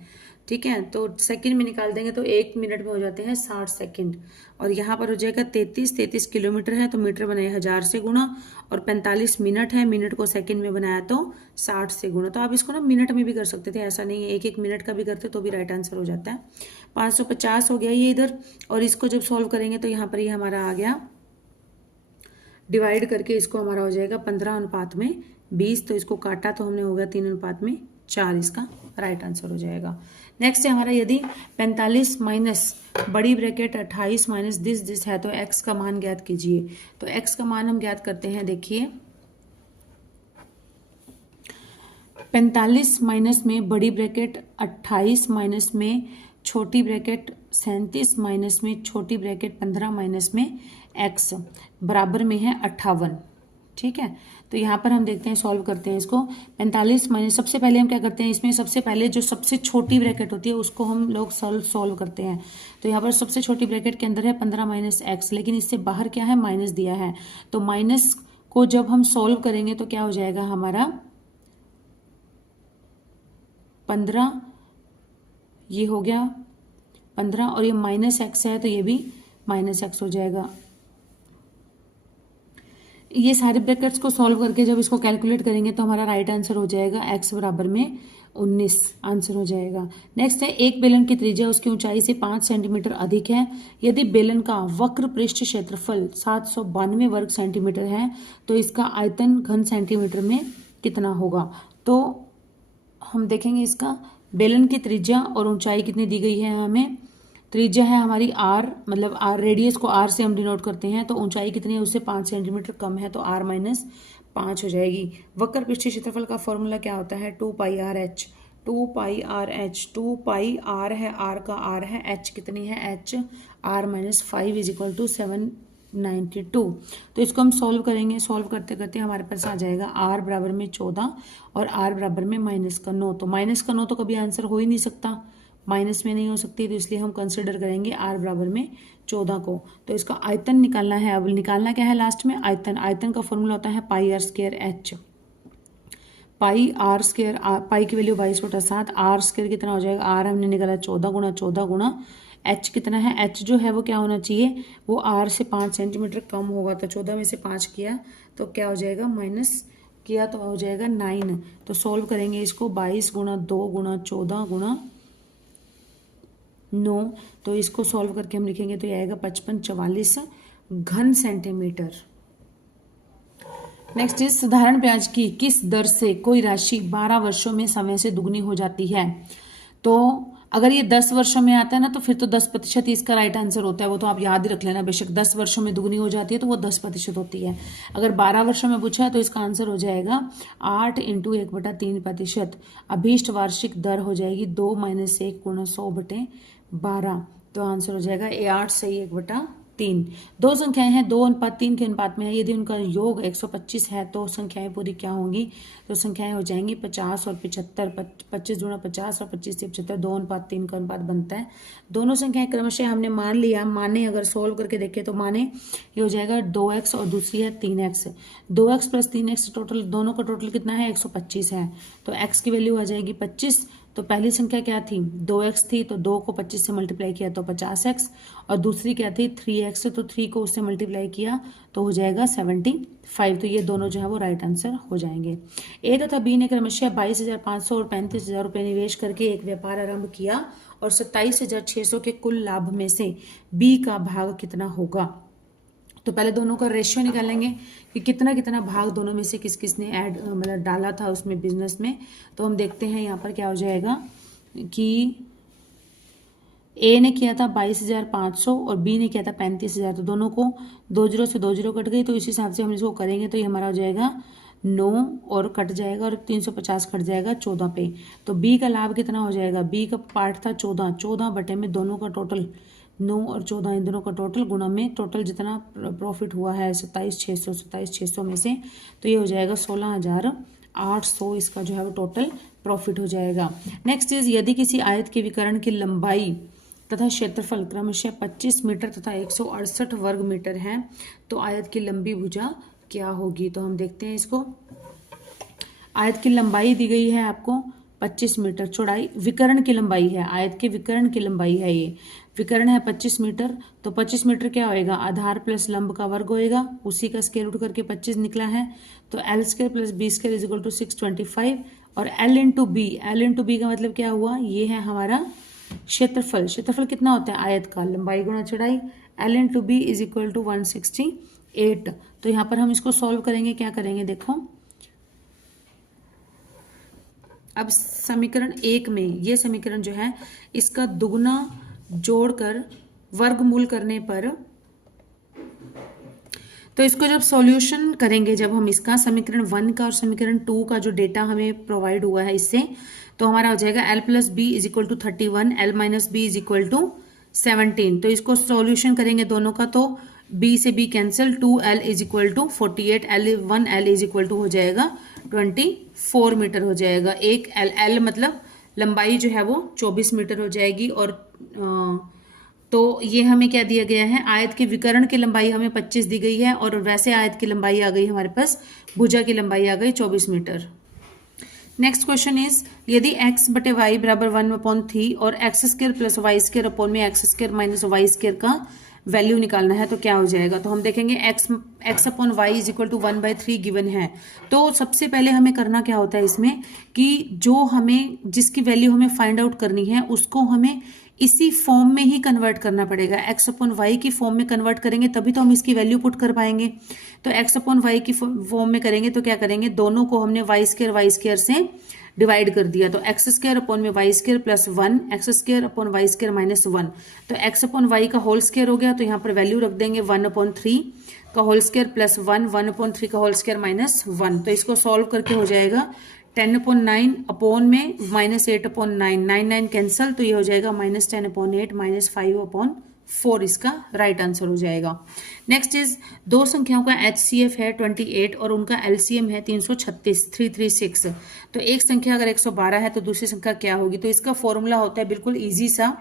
ठीक है। तो सेकंड में निकाल देंगे तो 1 मिनट में हो जाते हैं 60 सेकंड, और यहाँ पर हो जाएगा 33 किलोमीटर है तो मीटर बनाया 1000 से गुणा, और 45 मिनट है, मिनट को सेकंड में बनाया तो 60 से गुणा। तो आप इसको ना मिनट में भी कर सकते थे, ऐसा नहीं है, 1 मिनट का भी करते तो भी राइट आंसर हो जाता है। 550 हो गया ये इधर, और इसको जब सॉल्व करेंगे तो यहाँ पर ये हमारा आ गया, डिवाइड करके इसको हमारा हो जाएगा 15:20, तो इसको काटा तो हमने हो गया 3:4, इसका राइट आंसर हो जाएगा। नेक्स्ट है हमारा, यदि 45 माइनस बड़ी ब्रैकेट 28 माइनस दिस है तो x का मान ज्ञात कीजिए। तो x का मान हम ज्ञात करते हैं, देखिए 45 माइनस में बड़ी ब्रैकेट 28 माइनस में छोटी ब्रैकेट 37 माइनस में छोटी ब्रैकेट 15 माइनस में x बराबर में है 58, ठीक है। तो यहाँ पर हम देखते हैं, सॉल्व करते हैं इसको। 45 माइनस, सबसे पहले हम क्या करते हैं, इसमें सबसे पहले जो सबसे छोटी ब्रैकेट होती है उसको हम लोग सॉल्व करते हैं। तो यहाँ पर सबसे छोटी ब्रैकेट के अंदर है 15 माइनस x, लेकिन इससे बाहर क्या है, माइनस दिया है। तो माइनस को जब हम सॉल्व करेंगे तो क्या हो जाएगा हमारा 15, ये हो गया 15, और ये माइनस x है तो ये भी माइनस x हो जाएगा। ये सारे ब्रैकेट्स को सॉल्व करके जब इसको कैलकुलेट करेंगे तो हमारा राइट आंसर हो जाएगा x बराबर में 19 आंसर हो जाएगा। नेक्स्ट है, एक बेलन की त्रिज्या उसकी ऊंचाई से 5 सेंटीमीटर अधिक है। यदि बेलन का वक्र पृष्ठ क्षेत्रफल 792 वर्ग सेंटीमीटर है तो इसका आयतन घन सेंटीमीटर में कितना होगा। तो हम देखेंगे इसका, बेलन की त्रिज्या और ऊंचाई कितनी दी गई है हमें। त्रिज्या है हमारी r, मतलब r, रेडियस को r से हम डिनोट करते हैं, तो ऊंचाई कितनी है उससे 5 सेंटीमीटर कम है तो r माइनस 5 हो जाएगी। वक्र पृष्ठीय क्षेत्रफल का फॉर्मूला क्या होता है, 2 pi r h. 2 pi r h, 2 pi r है, r का r है, h कितनी है, h r minus 5 is equal to 7 92। तो इसको हम सॉल्व करेंगे, सॉल्व करते करते हमारे पास आ जाएगा r बराबर में 14 और r बराबर में -9। तो -9 तो कभी आंसर हो ही नहीं सकता, माइनस में नहीं हो सकती, तो इसलिए हम कंसिडर करेंगे r बराबर में 14 को। तो इसका आयतन निकालना है। अब निकालना क्या है लास्ट में? आयतन। आयतन का फॉर्मूला होता है pi r square h. Pi r square, pi की वैल्यू 22/7, आर स्क्वायर कितना हो जाएगा? आर हमने निकाला 14 गुणा 14 गुणा एच कितना है? एच जो है वो क्या होना चाहिए? वो आर से 5 सेंटीमीटर कम होगा। तो 14 में से 5 किया तो क्या हो जाएगा? माइनस किया तो हो जाएगा 9। तो सॉल्व करेंगे इसको, 22 गुणा 2 गुणा 14 गुणा 9। तो इसको सॉल्व करके हम लिखेंगे तो ये आएगा 5544 घन सेंटीमीटर। नेक्स्ट इज साधारण ब्याज की किस दर से कोई राशि 12 वर्षों में समय से दुगनी हो जाती है? तो अगर ये 10 वर्षों में आता है ना तो फिर तो 10% ही इसका राइट आंसर होता है, वो तो आप याद ही रख लेना। बेशक 10 वर्षों में दुगनी हो जाती है तो वो 10% होती है। अगर 12 वर्षों में पूछा है तो इसका आंसर हो जाएगा 8 × 1/3%। अभीष्ट वार्षिक दर हो जाएगी 2 - 1 गुणा 100/12। तो आंसर हो जाएगा 8 सही 1/3। दो संख्याएं हैं 2:3 के अनुपात में है, यदि उनका योग 125 है तो संख्याएं पूरी क्या होंगी? तो संख्याएं हो जाएंगी 50 और 75। 25 गुणा 50 और 25 से 75 2:3 का अनुपात बनता है। दोनों संख्याएं क्रमशः हमने मान लिया। माने अगर सोल्व करके देखें तो माने ये हो जाएगा 2x और दूसरी है 3x। 2x + 3x टोटल, दोनों का टोटल कितना है? 125 है। तो x की वैल्यू आ जाएगी 25। तो पहली संख्या क्या थी? 2x थी, तो 2 को 25 से मल्टीप्लाई किया तो 50x, और दूसरी क्या थी? 3x, तो 3 को उससे मल्टीप्लाई किया तो हो जाएगा 75। तो ये दोनों जो है वो राइट आंसर हो जाएंगे। ए तथा बी ने क्रमशः 22,500 और 35,000 रुपये निवेश करके एक व्यापार आरंभ किया और 27,600 के कुल लाभ में से बी का भाग कितना होगा? तो पहले दोनों का रेशियो निकालेंगे कि कितना कितना भाग दोनों में से किस किस ने ऐड मतलब डाला था उसमें बिजनेस में। तो हम देखते हैं यहाँ पर क्या हो जाएगा कि ए ने किया था 22,500 और बी ने किया था 35,000। तो दोनों को 2 0 से 2 0 कट गई, तो इस हिसाब से हम इसको करेंगे तो ये हमारा हो जाएगा 9 और कट जाएगा और 350 कट जाएगा 14 पे। तो बी का लाभ कितना हो जाएगा? बी का पार्ट था 14 बटे में दोनों का टोटल 9 और 14 इन दोनों का टोटल गुणा में टोटल जितना प्रॉफिट हुआ है 27,600 में से, तो ये हो जाएगा 16,800 इसका जो है वो टोटल प्रॉफिट हो जाएगा। नेक्स्ट इज यदि किसी आयत के विकर्ण की लंबाई तथा क्षेत्रफल क्रमशः 25 मीटर तथा 168 वर्ग मीटर है तो आयत की लंबी भुजा क्या होगी? तो हम देखते हैं इसको। आयत की लंबाई दी गई है आपको 25 मीटर, चौड़ाई विकर्ण की लंबाई है, आयत के विकर्ण की लंबाई है, ये विकर्ण है 25 मीटर। तो 25 मीटर क्या होएगा? आधार प्लस लंब का वर्ग होएगा, उसी का स्क्वायर रूट करके 25 निकला है। तो l² + b² = 625 और l × b का मतलब क्या हुआ? ये है हमारा क्षेत्रफल। क्षेत्रफल कितना होता है आयत का? लंबाई गुणा चौड़ाई। l × b = 168। तो यहाँ पर हम इसको सॉल्व करेंगे, क्या करेंगे देखो। अब समीकरण 1 में ये समीकरण जो है इसका दुगना जोड़कर वर्गमूल करने पर, तो इसको जब सॉल्यूशन करेंगे, जब हम इसका समीकरण 1 का और समीकरण 2 का जो डेटा हमें प्रोवाइड हुआ है इससे, तो हमारा हो जाएगा l + b = 31, l - b = 17। तो इसको सॉल्यूशन करेंगे दोनों का, तो b से b कैंसिल, 2l = 48, l = हो जाएगा 24 मीटर हो जाएगा। एक l मतलब लंबाई जो है वो 24 मीटर हो जाएगी। और तो ये हमें क्या दिया गया है? आयत के विकर्ण की लंबाई हमें 25 दी गई है और वैसे आयत की लंबाई आ गई हमारे पास, भुजा की लंबाई आ गई 24 मीटर। नेक्स्ट क्वेश्चन इज यदि x बटे वाई बराबर 1/3 और x² + y² अपॉन में x² - y² का वैल्यू निकालना है तो क्या हो जाएगा? तो हम देखेंगे x अपॉन वाई = 1/3 गिवन है। तो सबसे पहले हमें करना क्या होता है इसमें कि जो हमें जिसकी वैल्यू हमें फाइंड आउट करनी है उसको हमें इसी फॉर्म में ही कन्वर्ट करना पड़ेगा। x अपॉन वाई की फॉर्म में कन्वर्ट करेंगे तभी तो हम इसकी वैल्यू पुट कर पाएंगे। तो x अपॉन वाई की फॉर्म में करेंगे तो क्या करेंगे? दोनों को हमने y² से डिवाइड कर दिया, तो x² अपॉन में y² + 1, x² अपॉन y² - 1। तो x अपॉन वाई का होल स्क्वायर हो गया, तो यहाँ पर वैल्यू रख देंगे 1/3 का होल स्क्वायर प्लस 1/3 का होल स्क्वायर -1। तो इसको सॉल्व करके हो जाएगा 10/9 अपॉन में -8/9, 9 9 कैंसल, तो ये हो जाएगा -10/8 -5/4। 4 इसका राइट आंसर हो जाएगा। नेक्स्ट इज दो संख्याओं का HCF है 28 और उनका LCM है 336 तो एक संख्या अगर 112 है तो दूसरी संख्या क्या होगी? तो इसका फॉर्मूला होता है बिल्कुल ईजी सा।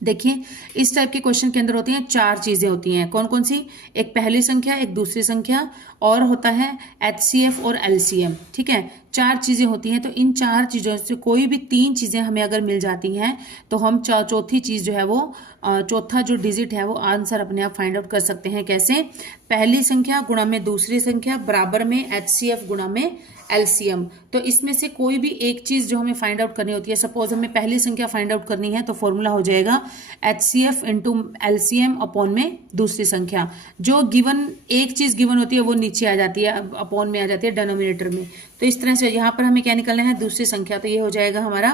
देखिए इस टाइप के क्वेश्चन के अंदर होती हैं 4 चीजें होती हैं। कौन कौन सी? एक पहली संख्या, एक दूसरी संख्या और होता है HCF और LCM। ठीक है, 4 चीजें होती हैं। तो इन 4 चीजों से कोई भी 3 चीजें हमें अगर मिल जाती हैं तो हम चौथी चीज जो है वो चौथा जो डिजिट है वो आंसर अपने आप फाइंड आउट कर सकते हैं। कैसे? पहली संख्या गुणा में दूसरी संख्या बराबर में HCF गुणा में LCM। तो इसमें से कोई भी एक चीज जो हमें फाइंड आउट करनी होती है, सपोज हमें पहली संख्या फाइंड आउट करनी है तो फॉर्मूला हो जाएगा HCF इंटू LCM अपॉन में दूसरी संख्या। जो गिवन एक चीज गिवन होती है वो नीचे आ जाती है, अपॉन में आ जाती है डिनोमिनेटर में। तो इस तरह से यहाँ पर हमें क्या निकालना है? दूसरी संख्या। तो ये हो जाएगा हमारा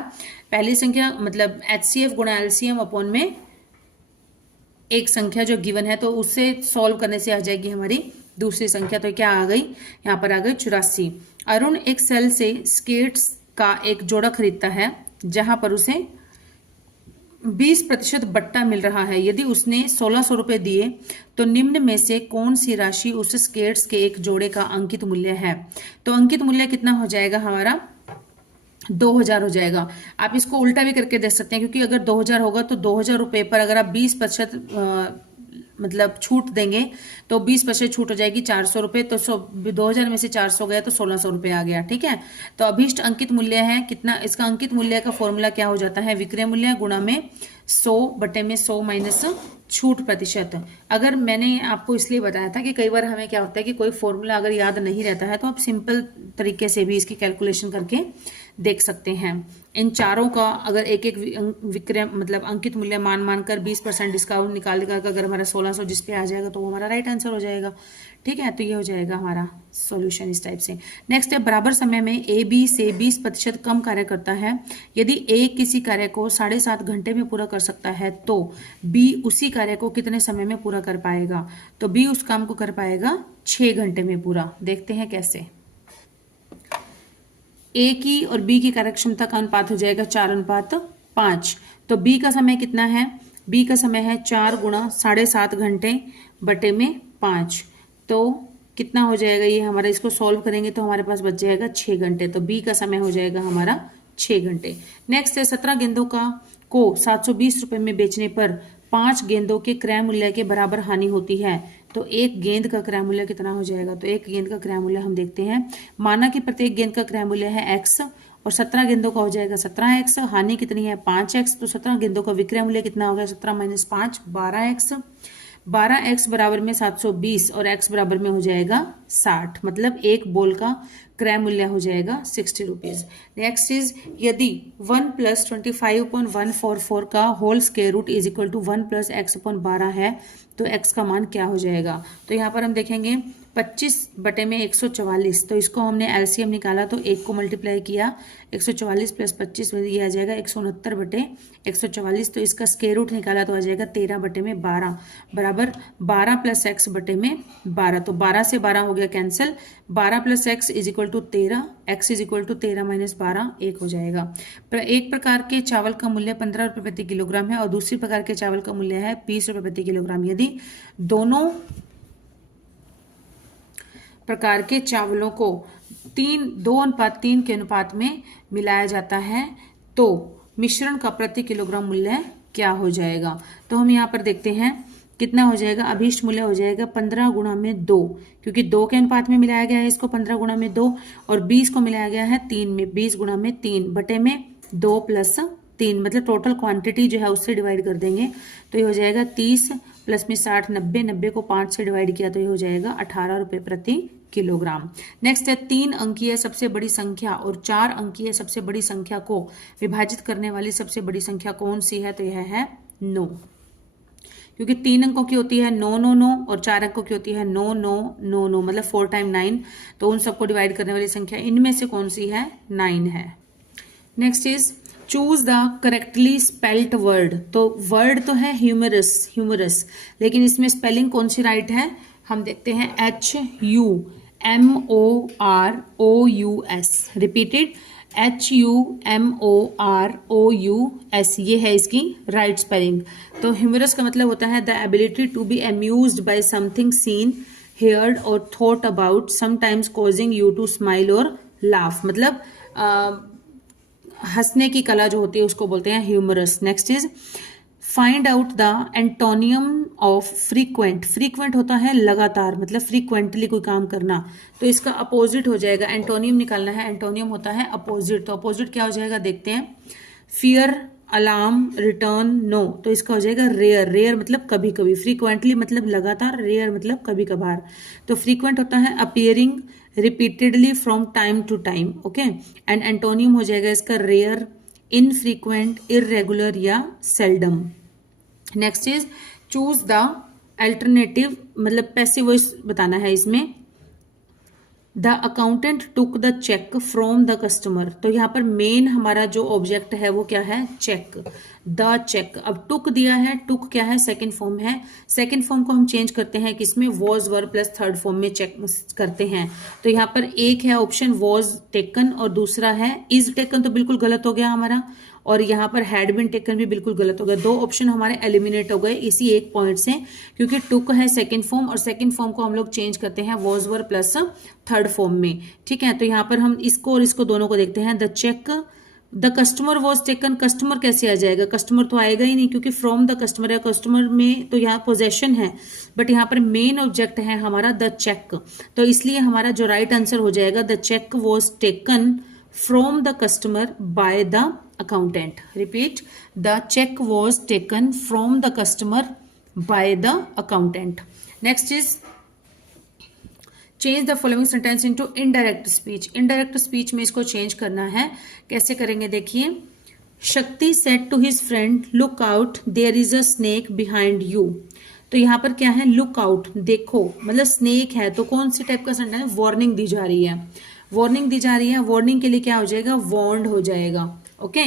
पहली संख्या मतलब HCF गुणा LCM अपॉन में एक संख्या जो गिवन है, तो उससे सॉल्व करने से आ जाएगी हमारी दूसरी संख्या। तो क्या आ गई? यहाँ पर आ गई 84। अरुण एक सेल से स्केट्स का एक जोड़ा खरीदता है जहां पर उसे 20% बट्टा मिल रहा है। यदि उसने 1600 रुपए दिए तो निम्न में से कौन सी राशि उस स्केट्स के एक जोड़े का अंकित मूल्य है? तो अंकित मूल्य कितना हो जाएगा हमारा? 2000 हो जाएगा। आप इसको उल्टा भी करके देख सकते हैं, क्योंकि अगर 2000 होगा तो 2000 रुपए पर अगर आप 20% मतलब छूट देंगे तो 20% छूट हो जाएगी 400 रुपए। तो 2000 में से 400 गया तो 1600 रुपए आ गया। ठीक है, तो अभीष्ट अंकित मूल्य है कितना? इसका अंकित मूल्य का फॉर्मूला क्या हो जाता है? विक्रय मूल्य गुणा में 100 बटे में 100 माइनस छूट प्रतिशत। अगर मैंने आपको इसलिए बताया था कि कई बार हमें क्या होता है कि कोई फॉर्मूला अगर याद नहीं रहता है तो आप सिंपल तरीके से भी इसकी कैलकुलेशन करके देख सकते हैं। इन चारों का अगर एक एक विक्रय मतलब अंकित मूल्य मान कर 20% डिस्काउंट निकाल कर अगर हमारा 1600 जिस पे आ जाएगा तो वो हमारा राइट आंसर हो जाएगा। ठीक है, तो ये हो जाएगा हमारा सॉल्यूशन इस टाइप से। नेक्स्ट है बराबर समय में ए बी से 20% कम कार्य करता है। यदि ए किसी कार्य को 7.5 घंटे में पूरा कर सकता है तो बी उसी कार्य को कितने समय में पूरा कर पाएगा? तो बी उस काम को कर पाएगा 6 घंटे में पूरा। देखते हैं कैसे। ए की और बी की कार्यक्षमता का अनुपात हो जाएगा 4:5। तो बी का समय कितना है? बी का समय है 4 गुणा 7.5 घंटे बटे में 5। तो कितना हो जाएगा ये हमारा? इसको सॉल्व करेंगे तो हमारे पास बच जाएगा 6 घंटे। तो बी का समय हो जाएगा हमारा 6 घंटे। नेक्स्ट है 17 गेंदों को 720 रुपए में बेचने पर 5 गेंदों के क्रय मूल्य के बराबर हानि होती है। तो एक गेंद का क्रय मूल्य कितना हो जाएगा? तो एक गेंद का क्रय मूल्य हम देखते हैं। माना कि प्रत्येक गेंद का क्रय मूल्य है x और 17 गेंदों का हो जाएगा 17x। हानि कितनी है? 5x। तो 17 गेंदों का विक्रय मूल्य कितना होगा? 17 माइनस 5 12x। 12x बराबर में 720 और x बराबर में हो जाएगा 60। मतलब एक बॉल का क्रय मूल्य हो जाएगा 60 रुपीज। नेक्स्ट इज यदि 1 + 25/144 का whole square root is equal to 1 + x/12 है तो x का मान क्या हो जाएगा? तो यहाँ पर हम देखेंगे 25 बटे में 144। तो इसको हमने LCM निकाला तो 1 को मल्टीप्लाई किया 144 + 25 ये आ जाएगा 169 बटे 144। तो इसका स्क्वायर रूट निकाला तो आ जाएगा 13 बटे में 12 बराबर 12 + x बटे में 12। तो 12 से 12 हो गया cancel. 12 + x is equal to 13। x is equal to 13 - 12 1 हो जाएगा। एक प्रकार के चावल का मूल्य 15 रुपये प्रति किलोग्राम है और दूसरी प्रकार के चावल का मूल्य है 20 रुपये प्रति किलोग्राम। यदि दोनों प्रकार के चावलों को 2:3 के अनुपात में मिलाया जाता है तो मिश्रण का प्रति किलोग्राम मूल्य क्या हो जाएगा? तो हम यहाँ पर देखते हैं कितना हो जाएगा। अभीष्ट मूल्य हो जाएगा 15 गुणा में 2, क्योंकि 2 के अनुपात में मिलाया गया है इसको 15 गुणा में 2 और 20 को मिलाया गया है 3 में 20 गुणा में 3 बटे में 2 + 3 मतलब टोटल क्वांटिटी जो है उससे डिवाइड कर देंगे तो ये हो जाएगा 30 + में 60 90 90 को 5 से डिवाइड किया तो ये हो जाएगा 18 रुपये प्रति किलोग्राम। नेक्स्ट है 3 अंकीय सबसे बड़ी संख्या और 4 अंकीय सबसे बड़ी संख्या को विभाजित करने वाली सबसे बड़ी संख्या कौन सी है? तो यह है 9, क्योंकि 3 अंकों की होती है 9 9 9 और 4 अंकों की होती है 9 9 9 9 मतलब 4 × 9। तो उन सबको डिवाइड करने वाली संख्या इनमें से कौन सी है? 9 है। Next is choose the correctly spelled word. तो वर्ड तो है ह्यूमरस लेकिन इसमें स्पेलिंग कौन सी राइट है? हम देखते हैं HUMOROUS। रिपीटेड HUMOROUS, ये है इसकी राइट स्पेलिंग। तो ह्यूमरस का मतलब होता है the ability to be amused bye something scene, heard और thought about, sometimes causing you to smile और लाफ। मतलब हंसने की कला जो होती है उसको बोलते हैं humerus. Next is find out the antonym of frequent. Frequent होता है लगातार, मतलब फ्रीक्वेंटली कोई काम करना, तो इसका अपोजिट हो जाएगा, एंटोनियम निकालना है। एंटोनियम होता है अपोजिट, तो अपोजिट क्या हो जाएगा देखते हैं। फियर, अलार्म, रिटर्न, नो, तो इसका हो जाएगा रेयर। रेयर मतलब कभी कभी, फ्रीक्वेंटली मतलब लगातार, रेयर मतलब कभी कभार। तो फ्रीक्वेंट होता है appearing repeatedly from time to time, okay. And antonym हो जाएगा इसका रेयर, इनफ्रीक्वेंट, इररेगुलर या seldom. Next is choose the alternative, मतलब पैसिव वॉइस बताना है इसमें। The accountant took the cheque from the customer, तो यहाँ पर मेन हमारा जो ऑब्जेक्ट है वो क्या है, चेक, द चेक। अब टुक दिया है, टुक क्या है, सेकंड फॉर्म है। सेकंड फॉर्म को हम चेंज करते हैं किसमें, was verb plus third form में चेक करते हैं। तो यहाँ पर एक है ऑप्शन वॉज टेकन और दूसरा है इज टेकन, तो बिल्कुल गलत हो गया हमारा। और यहाँ पर हैड बिन टेकन भी बिल्कुल गलत हो गया। दो ऑप्शन हमारे एलिमिनेट हो गए इसी एक पॉइंट से, क्योंकि टुक है सेकंड फॉर्म और सेकंड फॉर्म को हम लोग चेंज करते हैं was were plus third form में, ठीक है। तो यहाँ पर हम इसको और इसको दोनों को देखते हैं। The cheque, the customer was taken, customer कैसे आ जाएगा, कस्टमर तो आएगा ही नहीं क्योंकि फ्रॉम द कस्टमर है, कस्टमर में तो यहाँ पोजेशन है, बट यहाँ पर मेन ऑब्जेक्ट है हमारा द चेक, तो इसलिए हमारा जो राइट आंसर हो जाएगा the cheque was taken from the customer by the accountant. Repeat, the check was taken from the customer by the accountant. Next is change the following sentence into indirect speech. Indirect speech में इसको change करना है, कैसे करेंगे देखिए। शक्ति said to his friend, look out, there is a snake behind you. तो यहाँ पर क्या है, लुक आउट, देखो, मतलब स्नेक है, तो कौन सी टाइप का सेंटेंस है, वार्निंग दी जा रही है। वार्निंग दी जा रही है, वार्निंग के लिए क्या हो जाएगा, वार्नड हो जाएगा, ओके।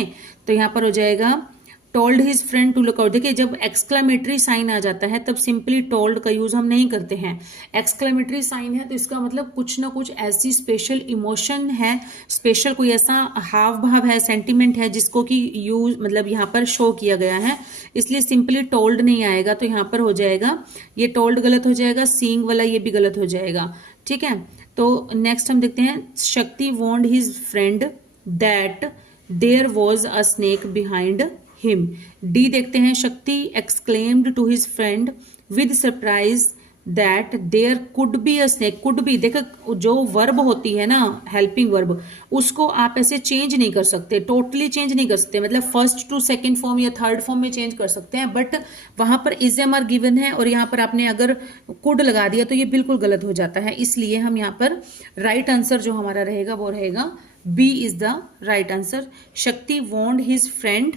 तो यहाँ पर हो जाएगा told his friend to look out. देखिए जब एक्सक्लेमेटरी साइन आ जाता है तब सिंपली टोल्ड का यूज हम नहीं करते हैं। एक्सक्लेमेटरी साइन है तो इसका मतलब कुछ ना कुछ ऐसी स्पेशल इमोशन है, स्पेशल कोई ऐसा हाव भाव है, सेंटिमेंट है जिसको कि यूज मतलब यहाँ पर शो किया गया है, इसलिए सिंपली टोल्ड नहीं आएगा। तो यहाँ पर हो जाएगा ये टोल्ड गलत हो जाएगा, सीइंग वाला ये भी गलत हो जाएगा, ठीक है। तो नेक्स्ट हम देखते हैं Shakti warned his friend that there was a snake behind him. D देखते हैं Shakti exclaimed to his friend with surprise that there could be a snake. Could be, देखो जो वर्ब होती है ना, हेल्पिंग वर्ब, उसको आप ऐसे चेंज नहीं कर सकते, टोटली चेंज नहीं कर सकते, मतलब फर्स्ट टू सेकंड फॉर्म या थर्ड फॉर्म में चेंज कर सकते हैं, बट वहां पर इज एम आर गिवन है और यहाँ पर आपने अगर कुड लगा दिया तो ये बिल्कुल गलत हो जाता है। इसलिए हम यहाँ पर राइट आंसर जो हमारा रहेगा वो रहेगा B is the right answer. Shakti warned his friend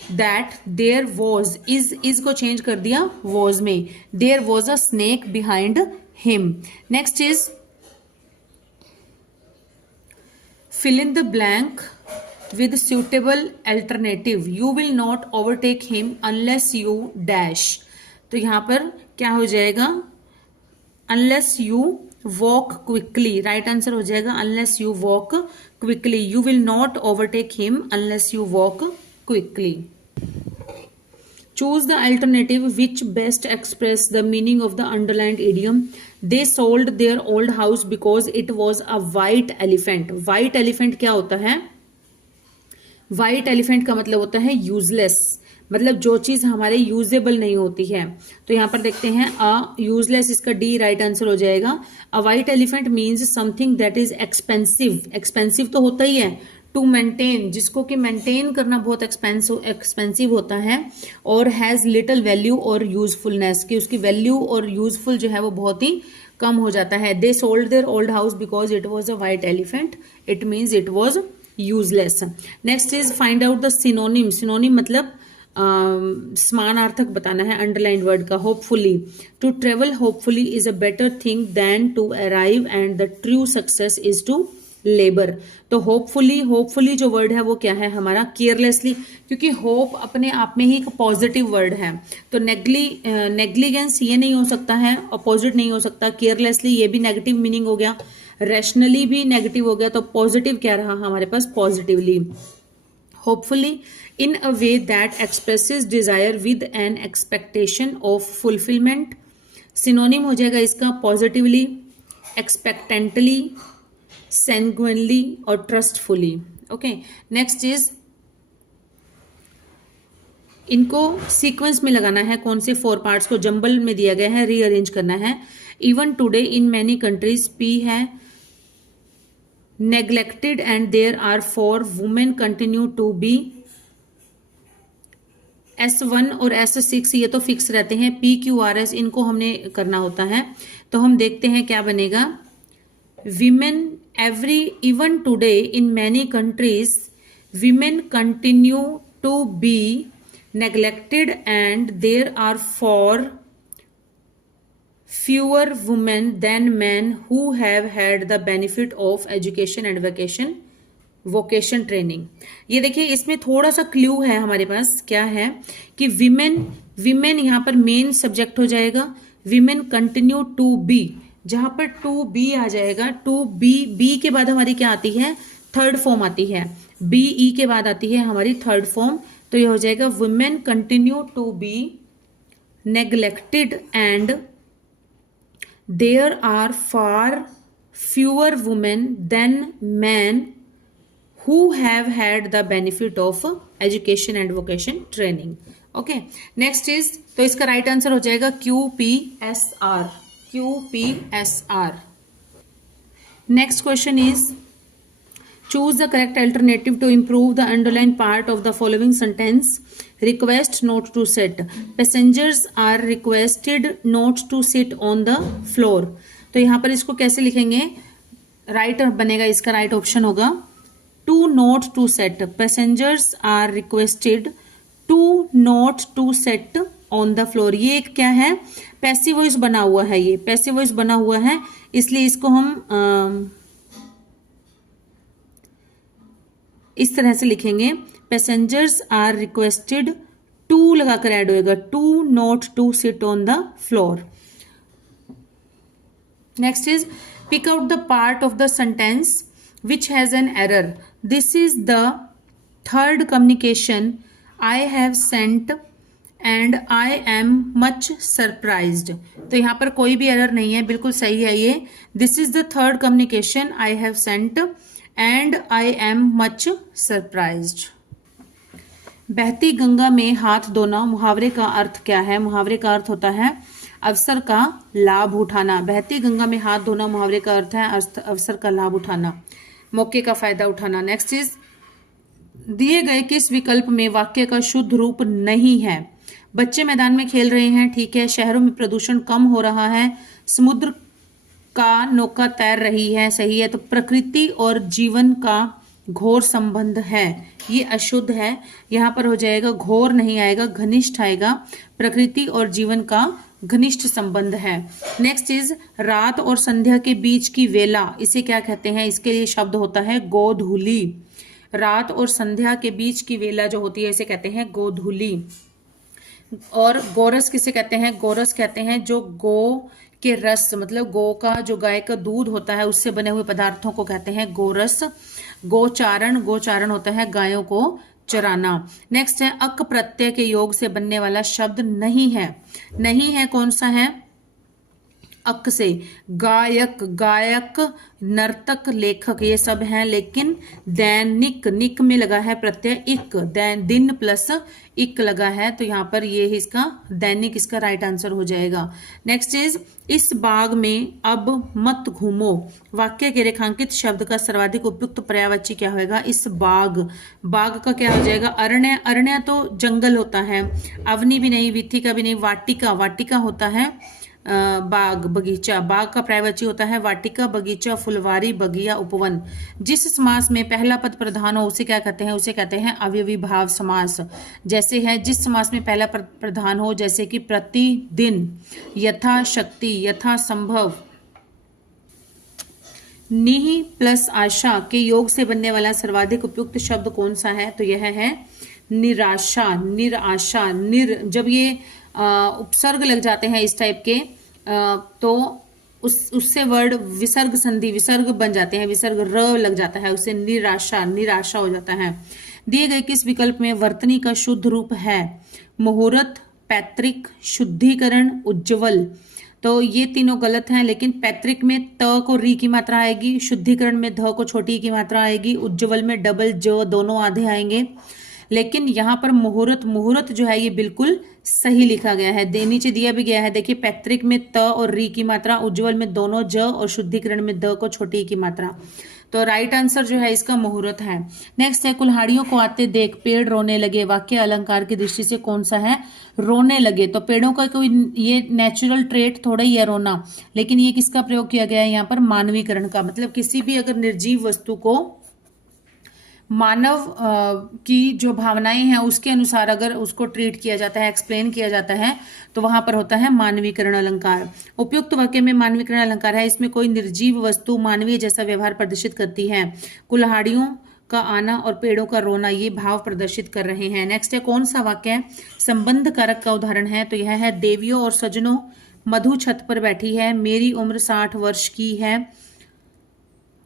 that there was, is को चेंज कर दिया वॉज में, there was a snake behind him. Next is fill in the blank with suitable alternative. You will not overtake him unless you dash. तो यहाँ पर क्या हो जाएगा, unless you walk quickly. Right answer हो जाएगा unless you walk quickly. You will not overtake him unless you walk quickly. Choose the alternative which best express the meaning of the underlined idiom. They sold their old house because it was a white elephant. White elephant क्या होता है, white elephant का मतलब होता है useless, मतलब जो चीज हमारे यूजेबल नहीं होती है। तो यहाँ पर देखते हैं अ यूजलेस, इसका डी राइट आंसर हो जाएगा। अ white elephant means something that is expensive. Expensive तो होता ही है, टू मेंटेन, जिसको कि मेंटेन करना बहुत एक्सपेंसिव होता है, और हैज लिटिल वैल्यू और यूजफुलनेस, कि उसकी वैल्यू और यूजफुल जो है वो बहुत ही कम हो जाता है। They sold their old house because it was a white elephant, it means it was useless. Next is find out the synonym. Synonym मतलब समानार्थक बताना है अंडरलाइन वर्ड का। Hopefully, to travel hopefully is a better thing than to arrive, and the true success is to labour. तो hopefully जो word है वो क्या है हमारा, केयरलेसली, क्योंकि होप अपने आप में ही एक पॉजिटिव वर्ड है। तो नेग्लिजेंस ये नहीं हो सकता है, अपोजिट नहीं हो सकता। केयरलेसली ये भी नेगेटिव मीनिंग हो गया, रैशनली भी नेगेटिव हो गया, तो पॉजिटिव क्या रहा हमारे पास, positively. Hopefully in a way that expresses desire with an expectation of fulfilment. Synonym हो जाएगा इसका पॉजिटिवली, एक्सपेक्टेंटली, सैंग्विनली और ट्रस्टफुली। ओके, नेक्स्ट इज, इनको सीक्वेंस में लगाना है, कौन से 4 पार्ट्स को जंबल में दिया गया है, रीअरेंज करना है। Even today in many countries, P है neglected and there are 4 women continue to be. S1 और S6 ये तो फिक्स रहते हैं, PQRS इनको हमने करना होता है। तो हम देखते हैं क्या बनेगा, women even today in many countries women continue to be neglected and there are fewer women than men who have had the benefit of education and vocation training। ये देखिए इसमें थोड़ा सा क्लू है हमारे पास, क्या है कि विमेन यहाँ पर मेन सब्जेक्ट हो जाएगा, विमेन कंटिन्यू टू बी, जहां पर टू बी आ जाएगा, टू बी के बाद हमारी क्या आती है, थर्ड फॉर्म आती है, BE के बाद आती है हमारी थर्ड फॉर्म। तो ये हो जाएगा women continue to be neglected and there are far fewer women than men who have had the benefit of education and vocation training। Okay, next is, तो इसका राइट आंसर हो जाएगा QPSR। Next question is, choose the correct alternative to improve the underline part of the following sentence. Request not to sit, passengers are requested not to sit on the floor. तो यहां पर इसको कैसे लिखेंगे, right बनेगा, इसका right option होगा to not to set, passengers are requested to not to set on the floor. ये एक क्या है, पैसिव वॉइस बना हुआ है, ये पैसिव वॉइस बना हुआ है, इसलिए इसको हम इस तरह से लिखेंगे, पैसेंजर्स आर रिक्वेस्टेड, टू लगाकर ऐड होएगा, to not to sit on the floor. Next is, pick out the part of the sentence which has an error. This is the third communication I have sent and I am much surprised। तो यहाँ पर कोई भी error नहीं है, बिल्कुल सही है ये। This is the third communication I have sent and I am much surprised। बहती गंगा में हाथ धोना, मुहावरे का अर्थ क्या है, मुहावरे का अर्थ होता है अवसर का लाभ उठाना। बहती गंगा में हाथ धोना मुहावरे का अर्थ है अवसर का लाभ उठाना, मौके का फायदा उठाना। नेक्स्ट इज, दिए गए किस विकल्प में वाक्य का शुद्ध रूप नहीं है। बच्चे मैदान में खेल रहे हैं, ठीक है। शहरों में प्रदूषण कम हो रहा है, समुद्र का नौका तैर रही है, सही है। तो प्रकृति और जीवन का घोर संबंध है, ये अशुद्ध है। यहां पर हो जाएगा घोर नहीं आएगा, घनिष्ठ आएगा। प्रकृति और जीवन का घनिष्ठ संबंध है। नेक्स्ट इज, रात और संध्या के बीच की वेला, इसे क्या कहते हैं, इसके लिए शब्द होता है गोधूली। रात और संध्या के बीच की वेला जो होती है इसे कहते हैं गोधूली। और गोरस किसे कहते हैं, गोरस कहते हैं जो गो के रस, मतलब गो का जो गाय का दूध होता है उससे बने हुए पदार्थों को कहते हैं गोरस। गोचारण, गोचारण होता है गायों को चराना। नेक्स्ट है, अक प्रत्यय के योग से बनने वाला शब्द नहीं है। नहीं है कौन सा है, अक से। गायक, गायक, नर्तक, लेखक, ये सब हैं, लेकिन दैनिक, निक में लगा है प्रत्यय इक, दिन प्लस इक लगा है, तो यहाँ पर ये इसका दैनिक, इसका राइट आंसर हो जाएगा। नेक्स्ट इज, इस बाग में अब मत घूमो। वाक्य के रेखांकित शब्द का सर्वाधिक उपयुक्त पर्यायवाची क्या होगा, इस बाग। बाग का क्या हो जाएगा, अरण्य। अरण्य तो जंगल होता है, अवनी भी नहीं, विथिका भी नहीं, वाटिका। वाटिका होता है बाग, बगीचा। बाग का पर्यायवाची होता है वाटिका, बगीचा, फुलवारी, बगिया, उपवन। जिस समास में पहला पद प्रधान हो उसे क्या कहते हैं, उसे कहते हैं अव्ययी भाव समास। जैसे है, जिस समास में पहला पद प्रधान हो, जैसे कि प्रतिदिन, यथाशक्ति, यथासंभव, निहि प्लस आशा के योग से बनने वाला सर्वाधिक उपयुक्त शब्द कौन सा है? तो यह है निराशा, निराशा। जब ये उपसर्ग लग जाते हैं इस टाइप के तो उससे वर्ड विसर्ग संधि विसर्ग बन जाते हैं, विसर्ग र लग जाता है, उससे निराशा, निराशा हो जाता है। दिए गए किस विकल्प में वर्तनी का शुद्ध रूप है? मुहूर्त, पैतृक, शुद्धिकरण, उज्ज्वल। तो ये तीनों गलत हैं, लेकिन पैतृक में त को री की मात्रा आएगी, शुद्धिकरण में ध को छोटी की मात्रा आएगी, उज्ज्वल में डबल ज दोनों आधे आएंगे। लेकिन यहाँ पर मुहूर्त, मुहूर्त जो है ये बिल्कुल सही लिखा गया है। नीचे दिया भी गया है, देखिए पैतृक में त और री की मात्रा, उज्ज्वल में दोनों ज और शुद्धिकरण में द को छोटी की मात्रा। तो राइट आंसर जो है इसका मुहूर्त है। नेक्स्ट है कुल्हाड़ियों को आते देख पेड़ रोने लगे, वाक्य अलंकार की दृष्टि से कौन सा है? रोने लगे। तो पेड़ों का कोई ये नेचुरल ट्रेट थोड़ा ही है रोना, लेकिन ये किसका प्रयोग किया गया है यहाँ पर? मानवीकरण का। मतलब किसी भी अगर निर्जीव वस्तु को मानव की जो भावनाएं हैं उसके अनुसार अगर उसको ट्रीट किया जाता है, एक्सप्लेन किया जाता है, तो वहां पर होता है मानवीकरण अलंकार। उपयुक्त वाक्य में मानवीकरण अलंकार है, इसमें कोई निर्जीव वस्तु मानवीय जैसा व्यवहार प्रदर्शित करती है। कुल्हाड़ियों का आना और पेड़ों का रोना ये भाव प्रदर्शित कर रहे हैं। नेक्स्ट है कौन सा वाक्य है संबंध कारक का उदाहरण है? तो यह है देवियों और सज्जनों, मधु छत पर बैठी है, मेरी उम्र 60 वर्ष की है,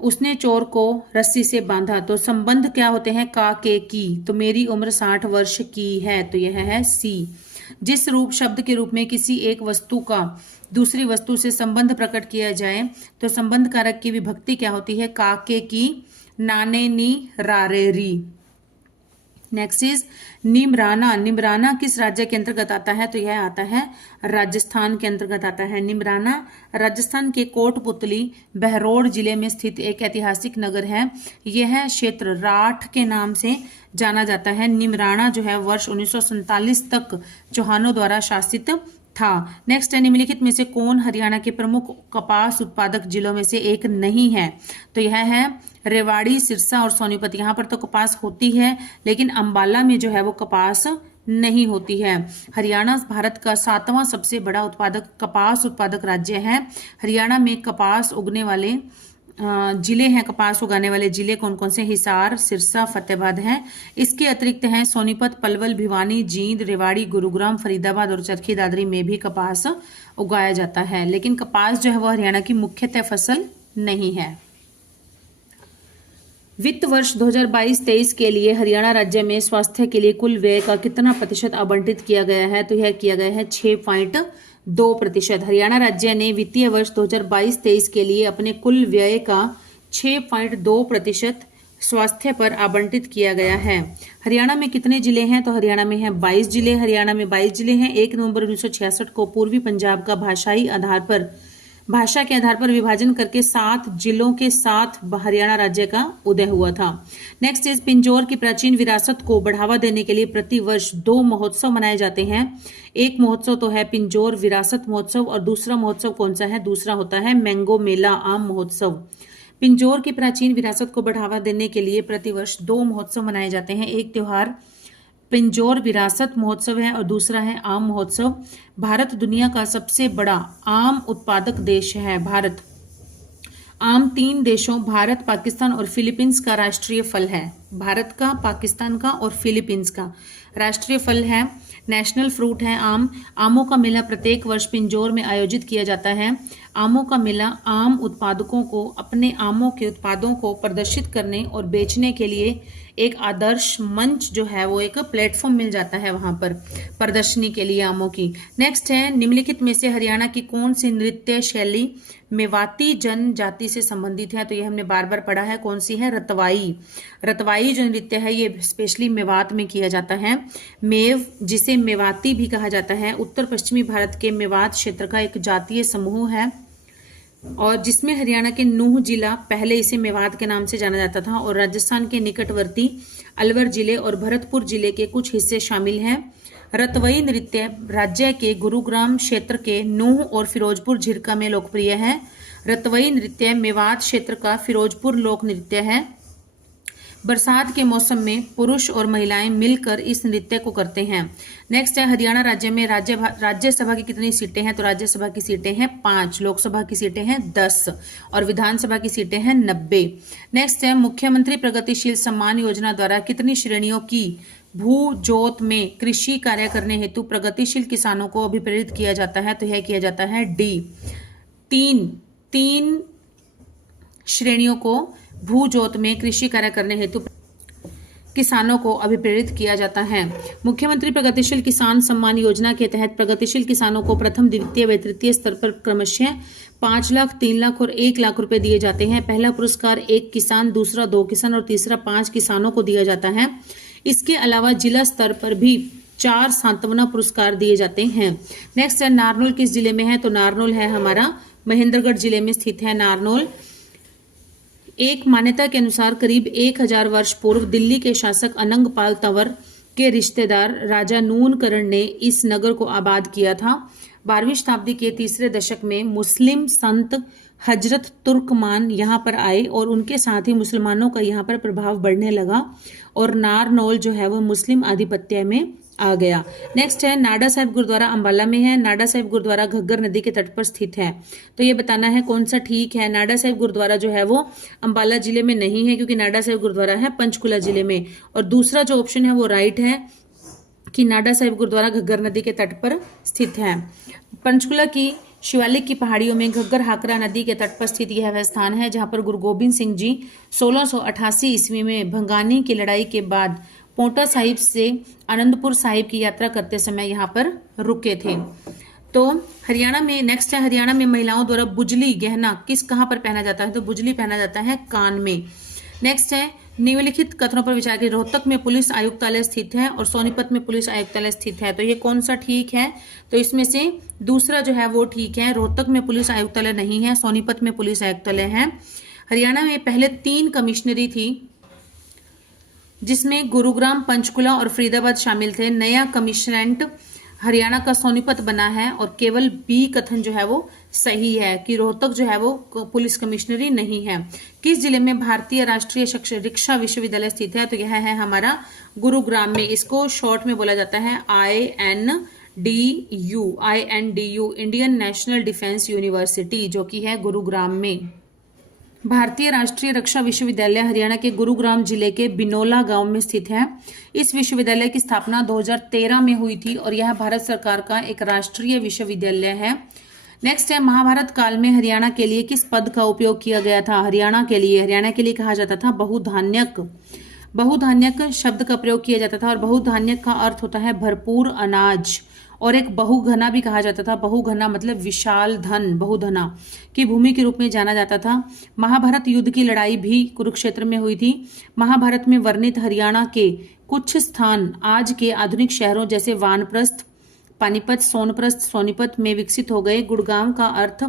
उसने चोर को रस्सी से बांधा। तो संबंध क्या होते हैं? का, के, की। तो मेरी उम्र 60 वर्ष की है, तो यह है सी। जिस रूप शब्द के रूप में किसी एक वस्तु का दूसरी वस्तु से संबंध प्रकट किया जाए तो संबंध कारक की विभक्ति क्या होती है? का, के, की, नाने, नी, रारे, री। Next is Neemrana. निमराना किस राज्य के अंतर्गत आता है? तो यह आता है राजस्थान के अंतर्गत आता है। निमराना राजस्थान के कोटपुतली बहरोड जिले में स्थित एक ऐतिहासिक नगर है। यह क्षेत्र राठ के नाम से जाना जाता है। निमराना जो है वर्ष 1947 तक चौहानों द्वारा शासित था। नेक्स्ट है निम्नलिखित में से कौन हरियाणा के प्रमुख कपास उत्पादक जिलों में से एक नहीं है? तो यह है रेवाड़ी, सिरसा और सोनीपत। यहाँ पर तो कपास होती है, लेकिन अंबाला में जो है वो कपास नहीं होती है। हरियाणा भारत का 7वां सबसे बड़ा कपास उत्पादक राज्य है। हरियाणा में कपास उगने वाले जिले हैं, कपास उगाने वाले जिले कौन कौन से? हिसार, सिरसा, फतेहाबाद हैं। इसके अतिरिक्त हैं सोनीपत, पलवल, भिवानी, जींद, रेवाड़ी, गुरुग्राम, फरीदाबाद और चरखी दादरी में भी कपास उगाया जाता है। लेकिन कपास जो है वो हरियाणा की मुख्यतः फसल नहीं है। वित्त वर्ष 2022-23 के लिए हरियाणा राज्य में स्वास्थ्य के लिए कुल व्यय का कितना प्रतिशत आवंटित किया गया है? तो यह किया गया है 6.2%। हरियाणा राज्य ने वित्तीय वर्ष 2022-23 के लिए अपने कुल व्यय का 6.2% स्वास्थ्य पर आवंटित किया गया है। हरियाणा में कितने जिले हैं? तो हरियाणा में है 22 जिले। हरियाणा में 22 जिले हैं। 1 नवंबर 1966 को पूर्वी पंजाब का भाषा के आधार पर विभाजन करके 7 जिलों के साथ हरियाणा राज्य का उदय हुआ था। नेक्स्ट इज पिंजौर की प्राचीन विरासत को बढ़ावा देने के लिए प्रतिवर्ष 2 महोत्सव मनाए जाते हैं। एक महोत्सव तो है पिंजौर विरासत महोत्सव और दूसरा महोत्सव कौन सा है? दूसरा होता है मैंगो मेला आम महोत्सव। पिंजौर की प्राचीन विरासत को बढ़ावा देने के लिए प्रतिवर्ष 2 महोत्सव मनाए जाते हैं। एक त्योहार पिंजौर विरासत महोत्सव है और दूसरा है आम महोत्सव। भारत दुनिया का सबसे बड़ा आम उत्पादक देश है। भारत आम 3 देशों भारत, पाकिस्तान और फिलीपींस का राष्ट्रीय फल है। भारत का, पाकिस्तान का और फिलीपींस का राष्ट्रीय फल है। नेशनल फ्रूट है आम। आमों का मेला प्रत्येक वर्ष पिंजौर में आयोजित किया जाता है। आमों का मेला आम उत्पादकों को अपने आमों के उत्पादों को प्रदर्शित करने और बेचने के लिए एक आदर्श मंच जो है वो एक प्लेटफॉर्म मिल जाता है वहां पर प्रदर्शनी के लिए आमों की। नेक्स्ट है निम्नलिखित में से हरियाणा की कौन सी नृत्य शैली मेवाती जनजाति से संबंधित है? तो ये हमने बार बार पढ़ा है, कौन सी है? रतवाई। रतवाई जो नृत्य है ये स्पेशली मेवात में किया जाता है। मेव जिसे मेवाती भी कहा जाता है उत्तर पश्चिमी भारत के मेवात क्षेत्र का एक जातीय समूह है और जिसमें हरियाणा के नूंह जिला, पहले इसे मेवात के नाम से जाना जाता था, और राजस्थान के निकटवर्ती अलवर जिले और भरतपुर जिले के कुछ हिस्से शामिल हैं। रतवई नृत्य राज्य के गुरुग्राम क्षेत्र के नूंह और फिरोजपुर झिरका में लोकप्रिय है। रतवई नृत्य मेवात क्षेत्र का फिरोजपुर लोक नृत्य है। बरसात के मौसम में पुरुष और महिलाएं मिलकर इस नृत्य को करते हैं। नेक्स्ट है हरियाणा राज्य में राज्यसभा की कितनी सीटें हैं? तो राज्यसभा की सीटें हैं 5, लोकसभा की सीटें हैं 10 और विधानसभा की सीटें हैं 90। नेक्स्ट है मुख्यमंत्री प्रगतिशील सम्मान योजना द्वारा कितनी श्रेणियों की भू जोत में कृषि कार्य करने हेतु प्रगतिशील किसानों को अभिप्रेरित किया जाता है? तो यह किया जाता है डी, तीन श्रेणियों को भू जोत में कृषि कार्य करने हेतु किसानों को अभिप्रेरित किया जाता है। मुख्यमंत्री प्रगतिशील किसान सम्मान योजना के तहत प्रगतिशील किसानों को प्रथम, द्वितीय व तृतीय स्तर पर क्रमशः 5 लाख, 3 लाख और 1 लाख रुपए दिए जाते हैं। पहला पुरस्कार 1 किसान, दूसरा 2 किसान और तीसरा 5 किसानों को दिया जाता है। इसके अलावा जिला स्तर पर भी 4 सांत्वना पुरस्कार दिए जाते हैं। नेक्स्ट है नारनौल किस जिले में है? तो नारनौल है हमारा महेंद्रगढ़ जिले में स्थित है नारनौल। एक मान्यता के अनुसार करीब 1000 वर्ष पूर्व दिल्ली के शासक अनंगपाल तंवर के रिश्तेदार राजा नूनकरण ने इस नगर को आबाद किया था। 12वीं शताब्दी के तीसरे दशक में मुस्लिम संत हजरत तुर्कमान यहाँ पर आए और उनके साथ ही मुसलमानों का यहाँ पर प्रभाव बढ़ने लगा और नारनौल जो है वो मुस्लिम आधिपत्य में आ गया। नेक्स्ट है नाडा साहिब गुरुद्वारा अंबाला में है। नाडा साहिब गुरुद्वारा घग्गर नदी के तट पर स्थित है। तो ये बताना है कौन सा ठीक है। नाडा साहिब गुरुद्वारा जो है वो अंबाला जिले में नहीं है क्योंकि नाडा साहिब गुरुद्वारा है पंचकुला जिले में। और दूसरा जो ऑप्शन है वो राइट है कि नाडा साहिब गुरुद्वारा घग्गर नदी के तट पर स्थित है। पंचकुला की शिवालिक की पहाड़ियों में घग्गर हाकरा नदी के तट पर स्थित यह वह स्थान है जहां पर गुरु गोबिंद सिंह जी 1688 ईस्वी में भंगानी की लड़ाई के बाद पोंटा साहिब से आनंदपुर साहिब की यात्रा करते समय यहाँ पर रुके थे। तो हरियाणा में नेक्स्ट है हरियाणा में महिलाओं द्वारा बुजली गहना कहाँ पर पहना जाता है? तो बुजली पहना जाता है कान में। नेक्स्ट है निम्नलिखित कथनों पर विचार करें। रोहतक में पुलिस आयुक्तालय स्थित है और सोनीपत में पुलिस आयुक्तालय स्थित है। तो ये कौन सा ठीक है? तो इसमें से दूसरा जो है वो ठीक है। रोहतक में पुलिस आयुक्तालय नहीं है, सोनीपत में पुलिस आयुक्तालय है। हरियाणा में पहले 3 कमिश्नरी थी जिसमें गुरुग्राम, पंचकुला और फरीदाबाद शामिल थे। नया कमिश्नरेट हरियाणा का सोनीपत बना है और केवल बी कथन जो है वो सही है कि रोहतक जो है वो पुलिस कमिश्नरी नहीं है। किस जिले में भारतीय राष्ट्रीय शिक्षा विश्वविद्यालय स्थित है? तो यह है हमारा गुरुग्राम में। इसको शॉर्ट में बोला जाता है INDU, Indian national defence university, जो कि है गुरुग्राम में। भारतीय राष्ट्रीय रक्षा विश्वविद्यालय हरियाणा के गुरुग्राम जिले के बिनोला गांव में स्थित है। इस विश्वविद्यालय की स्थापना 2013 में हुई थी और यह भारत सरकार का एक राष्ट्रीय विश्वविद्यालय है। नेक्स्ट है महाभारत काल में हरियाणा के लिए किस पद का उपयोग किया गया था? हरियाणा के लिए कहा जाता था बहुधान्यक। बहुधान्यक शब्द का प्रयोग किया जाता था और बहुधान्यक का अर्थ होता है भरपूर अनाज। और एक बहुघना भी कहा जाता था। बहुघना मतलब विशाल धन, बहुधना की भूमि के रूप में जाना जाता था। महाभारत युद्ध की लड़ाई भी कुरुक्षेत्र में हुई थी। महाभारत में वर्णित हरियाणा के कुछ स्थान आज के आधुनिक शहरों जैसे वानप्रस्थ, पानीपत, सोनीपत में विकसित हो गए। गुड़गांव का अर्थ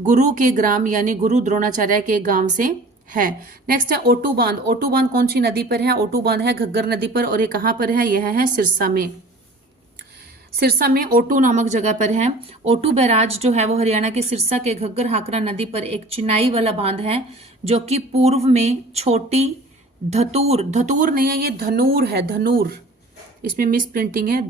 गुरु के ग्राम यानी गुरु द्रोणाचार्य के गांव से है। नेक्स्ट है ओटू बांध। ओटू बांध कौन सी नदी पर है? ओटू बांध है घग्गर नदी पर और ये कहां पर है? यह है सिरसा में। सिरसा में ओटू नामक जगह पर है। ओटू बैराज जो है वो हरियाणा के सिरसा के घग्गर हाकरा नदी पर एक चिनाई वाला बांध है जो कि पूर्व में छोटी धतूर नहीं है, ये धनूर है, धनूर, इसमें मिस प्रिंटिंग है,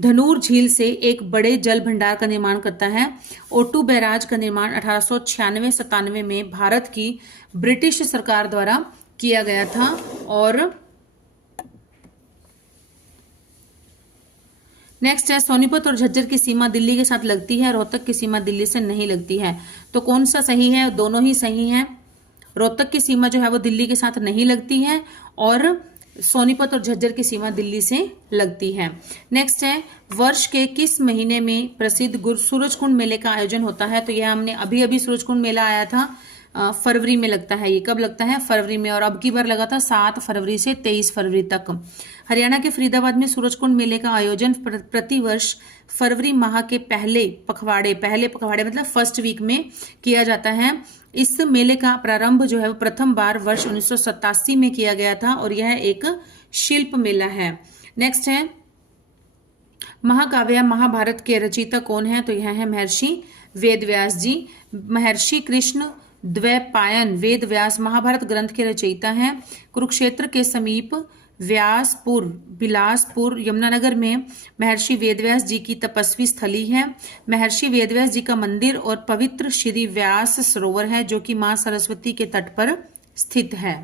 धनूर झील से एक बड़े जल भंडार का निर्माण करता है। ओटू बैराज का निर्माण 1896-97 में भारत की ब्रिटिश सरकार द्वारा किया गया था। और नेक्स्ट है सोनीपत और झज्जर की सीमा दिल्ली के साथ लगती है, रोहतक की सीमा दिल्ली से नहीं लगती है। तो कौन सा सही है? दोनों ही सही है। रोहतक की सीमा जो है वो दिल्ली के साथ नहीं लगती है और सोनीपत और झज्जर की सीमा दिल्ली से लगती है। नेक्स्ट है वर्ष के किस महीने में प्रसिद्ध सूरजकुंड मेले का आयोजन होता है? तो यह हमने अभी सूरजकुंड मेला आया था, फरवरी में लगता है। ये कब लगता है? फरवरी में। और अब की बार लगा था 7 फरवरी से 23 फरवरी तक। हरियाणा के फरीदाबाद में सूरजकुंड मेले का आयोजन प्रतिवर्ष फरवरी माह के पहले पखवाड़े मतलब फर्स्ट वीक में किया जाता है। इस मेले का प्रारंभ जो है वो प्रथम बार वर्ष 1987 में किया गया था और यह एक शिल्प मेला है। नेक्स्ट है महाकाव्य महाभारत के रचयिता कौन है? तो यह है महर्षि वेदव्यास जी। महर्षि कृष्ण द्वैपायन वेद व्यास महाभारत ग्रंथ के रचयिता हैं। कुरुक्षेत्र के समीप व्यासपुर बिलासपुर यमुनानगर में महर्षि वेदव्यास जी की तपस्वी स्थली है। महर्षि वेदव्यास जी का मंदिर और पवित्र श्री व्यास सरोवर है जो कि मां सरस्वती के तट पर स्थित है।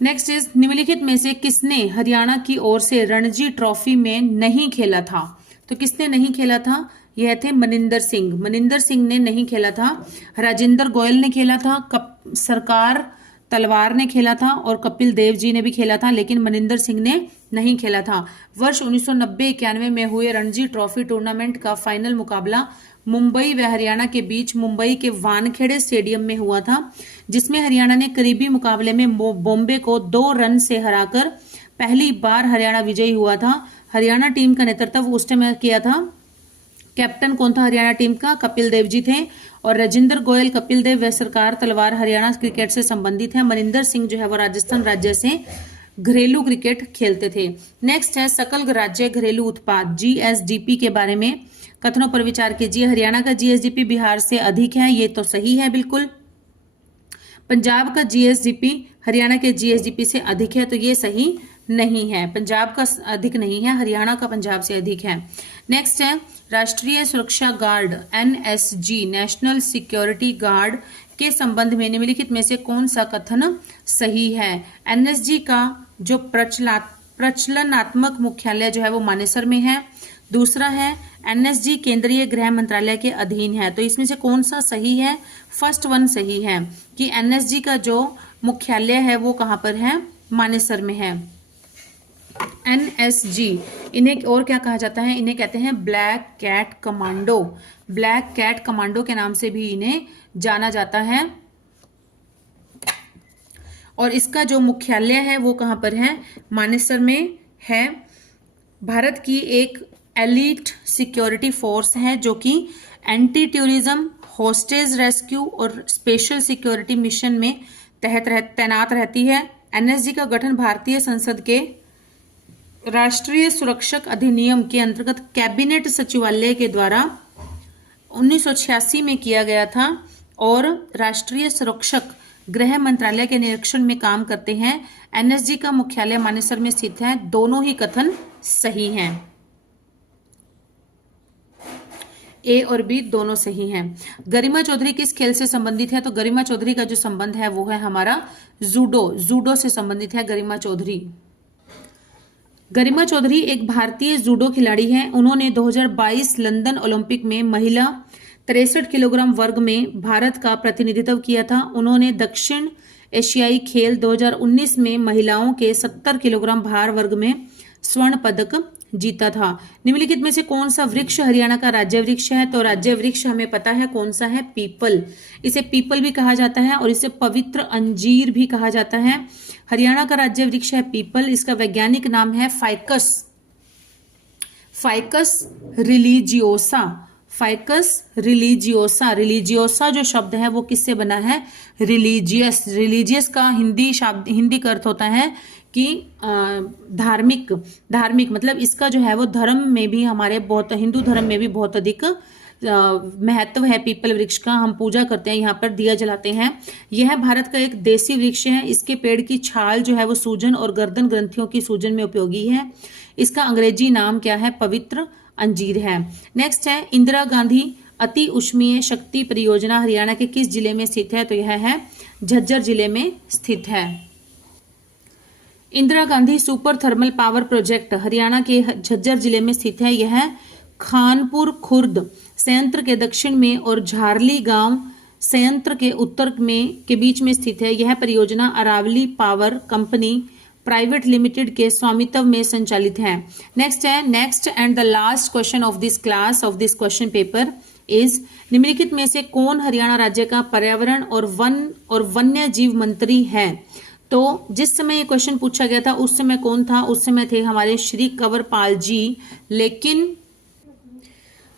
नेक्स्ट इज निम्नलिखित में से किसने हरियाणा की ओर से रणजी ट्रॉफी में नहीं खेला था? तो किसने नहीं खेला था? यह थे मनिंदर सिंह। मनिंदर सिंह ने नहीं खेला था। राजेंद्र गोयल ने खेला था, सरकार तलवार ने खेला था और कपिल देव जी ने भी खेला था, लेकिन मनिंदर सिंह ने नहीं खेला था। वर्ष 1990-91 में हुए रणजी ट्रॉफी टूर्नामेंट का फाइनल मुकाबला मुंबई व हरियाणा के बीच मुंबई के वानखेड़े स्टेडियम में हुआ था, जिसमें हरियाणा ने करीबी मुकाबले में बॉम्बे को 2 रन से हराकर पहली बार हरियाणा विजयी हुआ था। हरियाणा टीम का नेतृत्व उस टाइम किया था, कैप्टन कौन था हरियाणा टीम का? कपिल देव जी थे। और राजेंद्र गोयल, कपिल देव व सरकार तलवार हरियाणा क्रिकेट से संबंधित है। मनिंदर सिंह जो है वो राजस्थान राज्य से घरेलू क्रिकेट खेलते थे। नेक्स्ट है सकल राज्य घरेलू उत्पाद जीएसडीपी के बारे में कथनों पर विचार कीजिए। हरियाणा का जीएसडीपी बिहार से अधिक है, ये तो सही है बिल्कुल। पंजाब का जीएसडीपी हरियाणा के जीएसडीपी से अधिक है, तो ये सही नहीं है। पंजाब का अधिक नहीं है, हरियाणा का पंजाब से अधिक है। नेक्स्ट है राष्ट्रीय सुरक्षा guard NSG national security guard के संबंध में निम्नलिखित में से कौन सा कथन सही है? एनएसजी का जो प्रचलनात्मक मुख्यालय जो है वो मानेसर में है। दूसरा है एनएसजी केंद्रीय गृह मंत्रालय के अधीन है, तो इसमें से कौन सा सही है? फर्स्ट वन सही है कि एनएसजी का जो मुख्यालय है वो कहां पर है? मानेसर में है। एनएसजी इन्हें और क्या कहा जाता है? इन्हें कहते हैं black cat commando. Black cat commando के नाम से भी इन्हें जाना जाता है। और इसका जो मुख्यालय है वो कहां पर है? मानेसर में है। भारत की एक एलीट सिक्योरिटी फोर्स है जो कि एंटी टेररिज्म, होस्टेज रेस्क्यू और स्पेशल सिक्योरिटी मिशन में तैनात रहती है। एनएसजी का गठन भारतीय संसद के राष्ट्रीय सुरक्षक अधिनियम के अंतर्गत कैबिनेट सचिवालय के द्वारा 1986 में किया गया था और राष्ट्रीय सुरक्षक गृह मंत्रालय के निरीक्षण में काम करते हैं। एनएसजी का मुख्यालय मानेसर में स्थित है। दोनों ही कथन सही हैं, ए और बी दोनों सही हैं। गरिमा चौधरी किस खेल से संबंधित है? तो गरिमा चौधरी का जो संबंध है वो है हमारा जूडो से संबंधित है गरिमा चौधरी। गरिमा चौधरी एक भारतीय जूडो खिलाड़ी हैं। उन्होंने 2022 लंदन ओलंपिक में महिला 63 किलोग्राम वर्ग में भारत का प्रतिनिधित्व किया था। उन्होंने दक्षिण एशियाई खेल 2019 में महिलाओं के 70 किलोग्राम भार वर्ग में स्वर्ण पदक जीता था। निम्नलिखित में से कौन सा वृक्ष हरियाणा का राज्य वृक्ष है? तो राज्य वृक्ष हमें पता है कौन सा है? पीपल। इसे पीपल भी कहा जाता है और इसे पवित्र अंजीर भी कहा जाता है। हरियाणा का राज्य वृक्ष है पीपल। इसका वैज्ञानिक नाम है फाइकस रिलीजियोसा। रिलीजियोसा जो शब्द है वो किससे बना है? रिलीजियस का हिंदी का अर्थ होता है कि धार्मिक मतलब इसका जो है वो धर्म में भी हमारे बहुत हिंदू धर्म में भी बहुत अधिक महत्व है पीपल वृक्ष का। हम पूजा करते हैं, यहाँ पर दिया जलाते हैं। यह भारत का एक देसी वृक्ष है। इसके पेड़ की छाल जो है वो सूजन और गर्दन ग्रंथियों की सूजन में उपयोगी है। इसका अंग्रेजी नाम क्या है? पवित्र अंजीर है। नेक्स्ट है इंदिरा गांधी अति उष्मीय शक्ति परियोजना हरियाणा के किस जिले में स्थित है? तो यह है झज्जर जिले में स्थित है। Indira Gandhi super thermal power project Haryana के झज्जर जिले में स्थित है। यह खानपुर खुर्द संयंत्र के दक्षिण में और झारली गांव संयंत्र के उत्तर में के बीच में स्थित है। यह परियोजना Aravali power company private limited के स्वामित्व में संचालित है। Next and the last question of this class of this question paper is निम्नलिखित में से कौन हरियाणा राज्य का पर्यावरण और वन और वन्य जीव मंत्री है? तो जिस समय ये क्वेश्चन पूछा गया था उस समय कौन था? उस समय थे हमारे श्री कंवरपाल जी।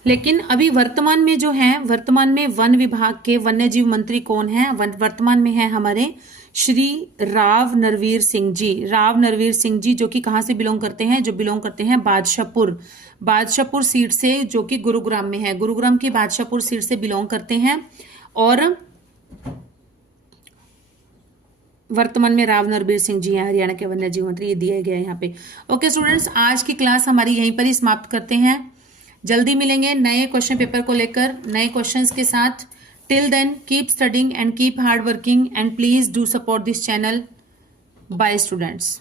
लेकिन अभी वर्तमान में जो है, वर्तमान में वन विभाग के वन्य जीव मंत्री कौन है? वर्तमान में है हमारे श्री राव नरवीर सिंह जी जो कि कहाँ से बिलोंग करते हैं? जो बिलोंग करते हैं बादशाहपुर सीट से, जो कि गुरुग्राम में है। गुरुग्राम की बादशाहपुर सीट से बिलोंग करते हैं और वर्तमान में राव नरबीर सिंह जी हैं, हरियाणा के वन्य जीव मंत्री, ये दिए गए यहाँ पे। ओके स्टूडेंट्स, आज की क्लास हमारी यहीं पर ही समाप्त करते हैं। जल्दी मिलेंगे नए क्वेश्चन पेपर को लेकर, नए क्वेश्चंस के साथ। Till then keep studying and keep hard working and please do support this channel. Bye students.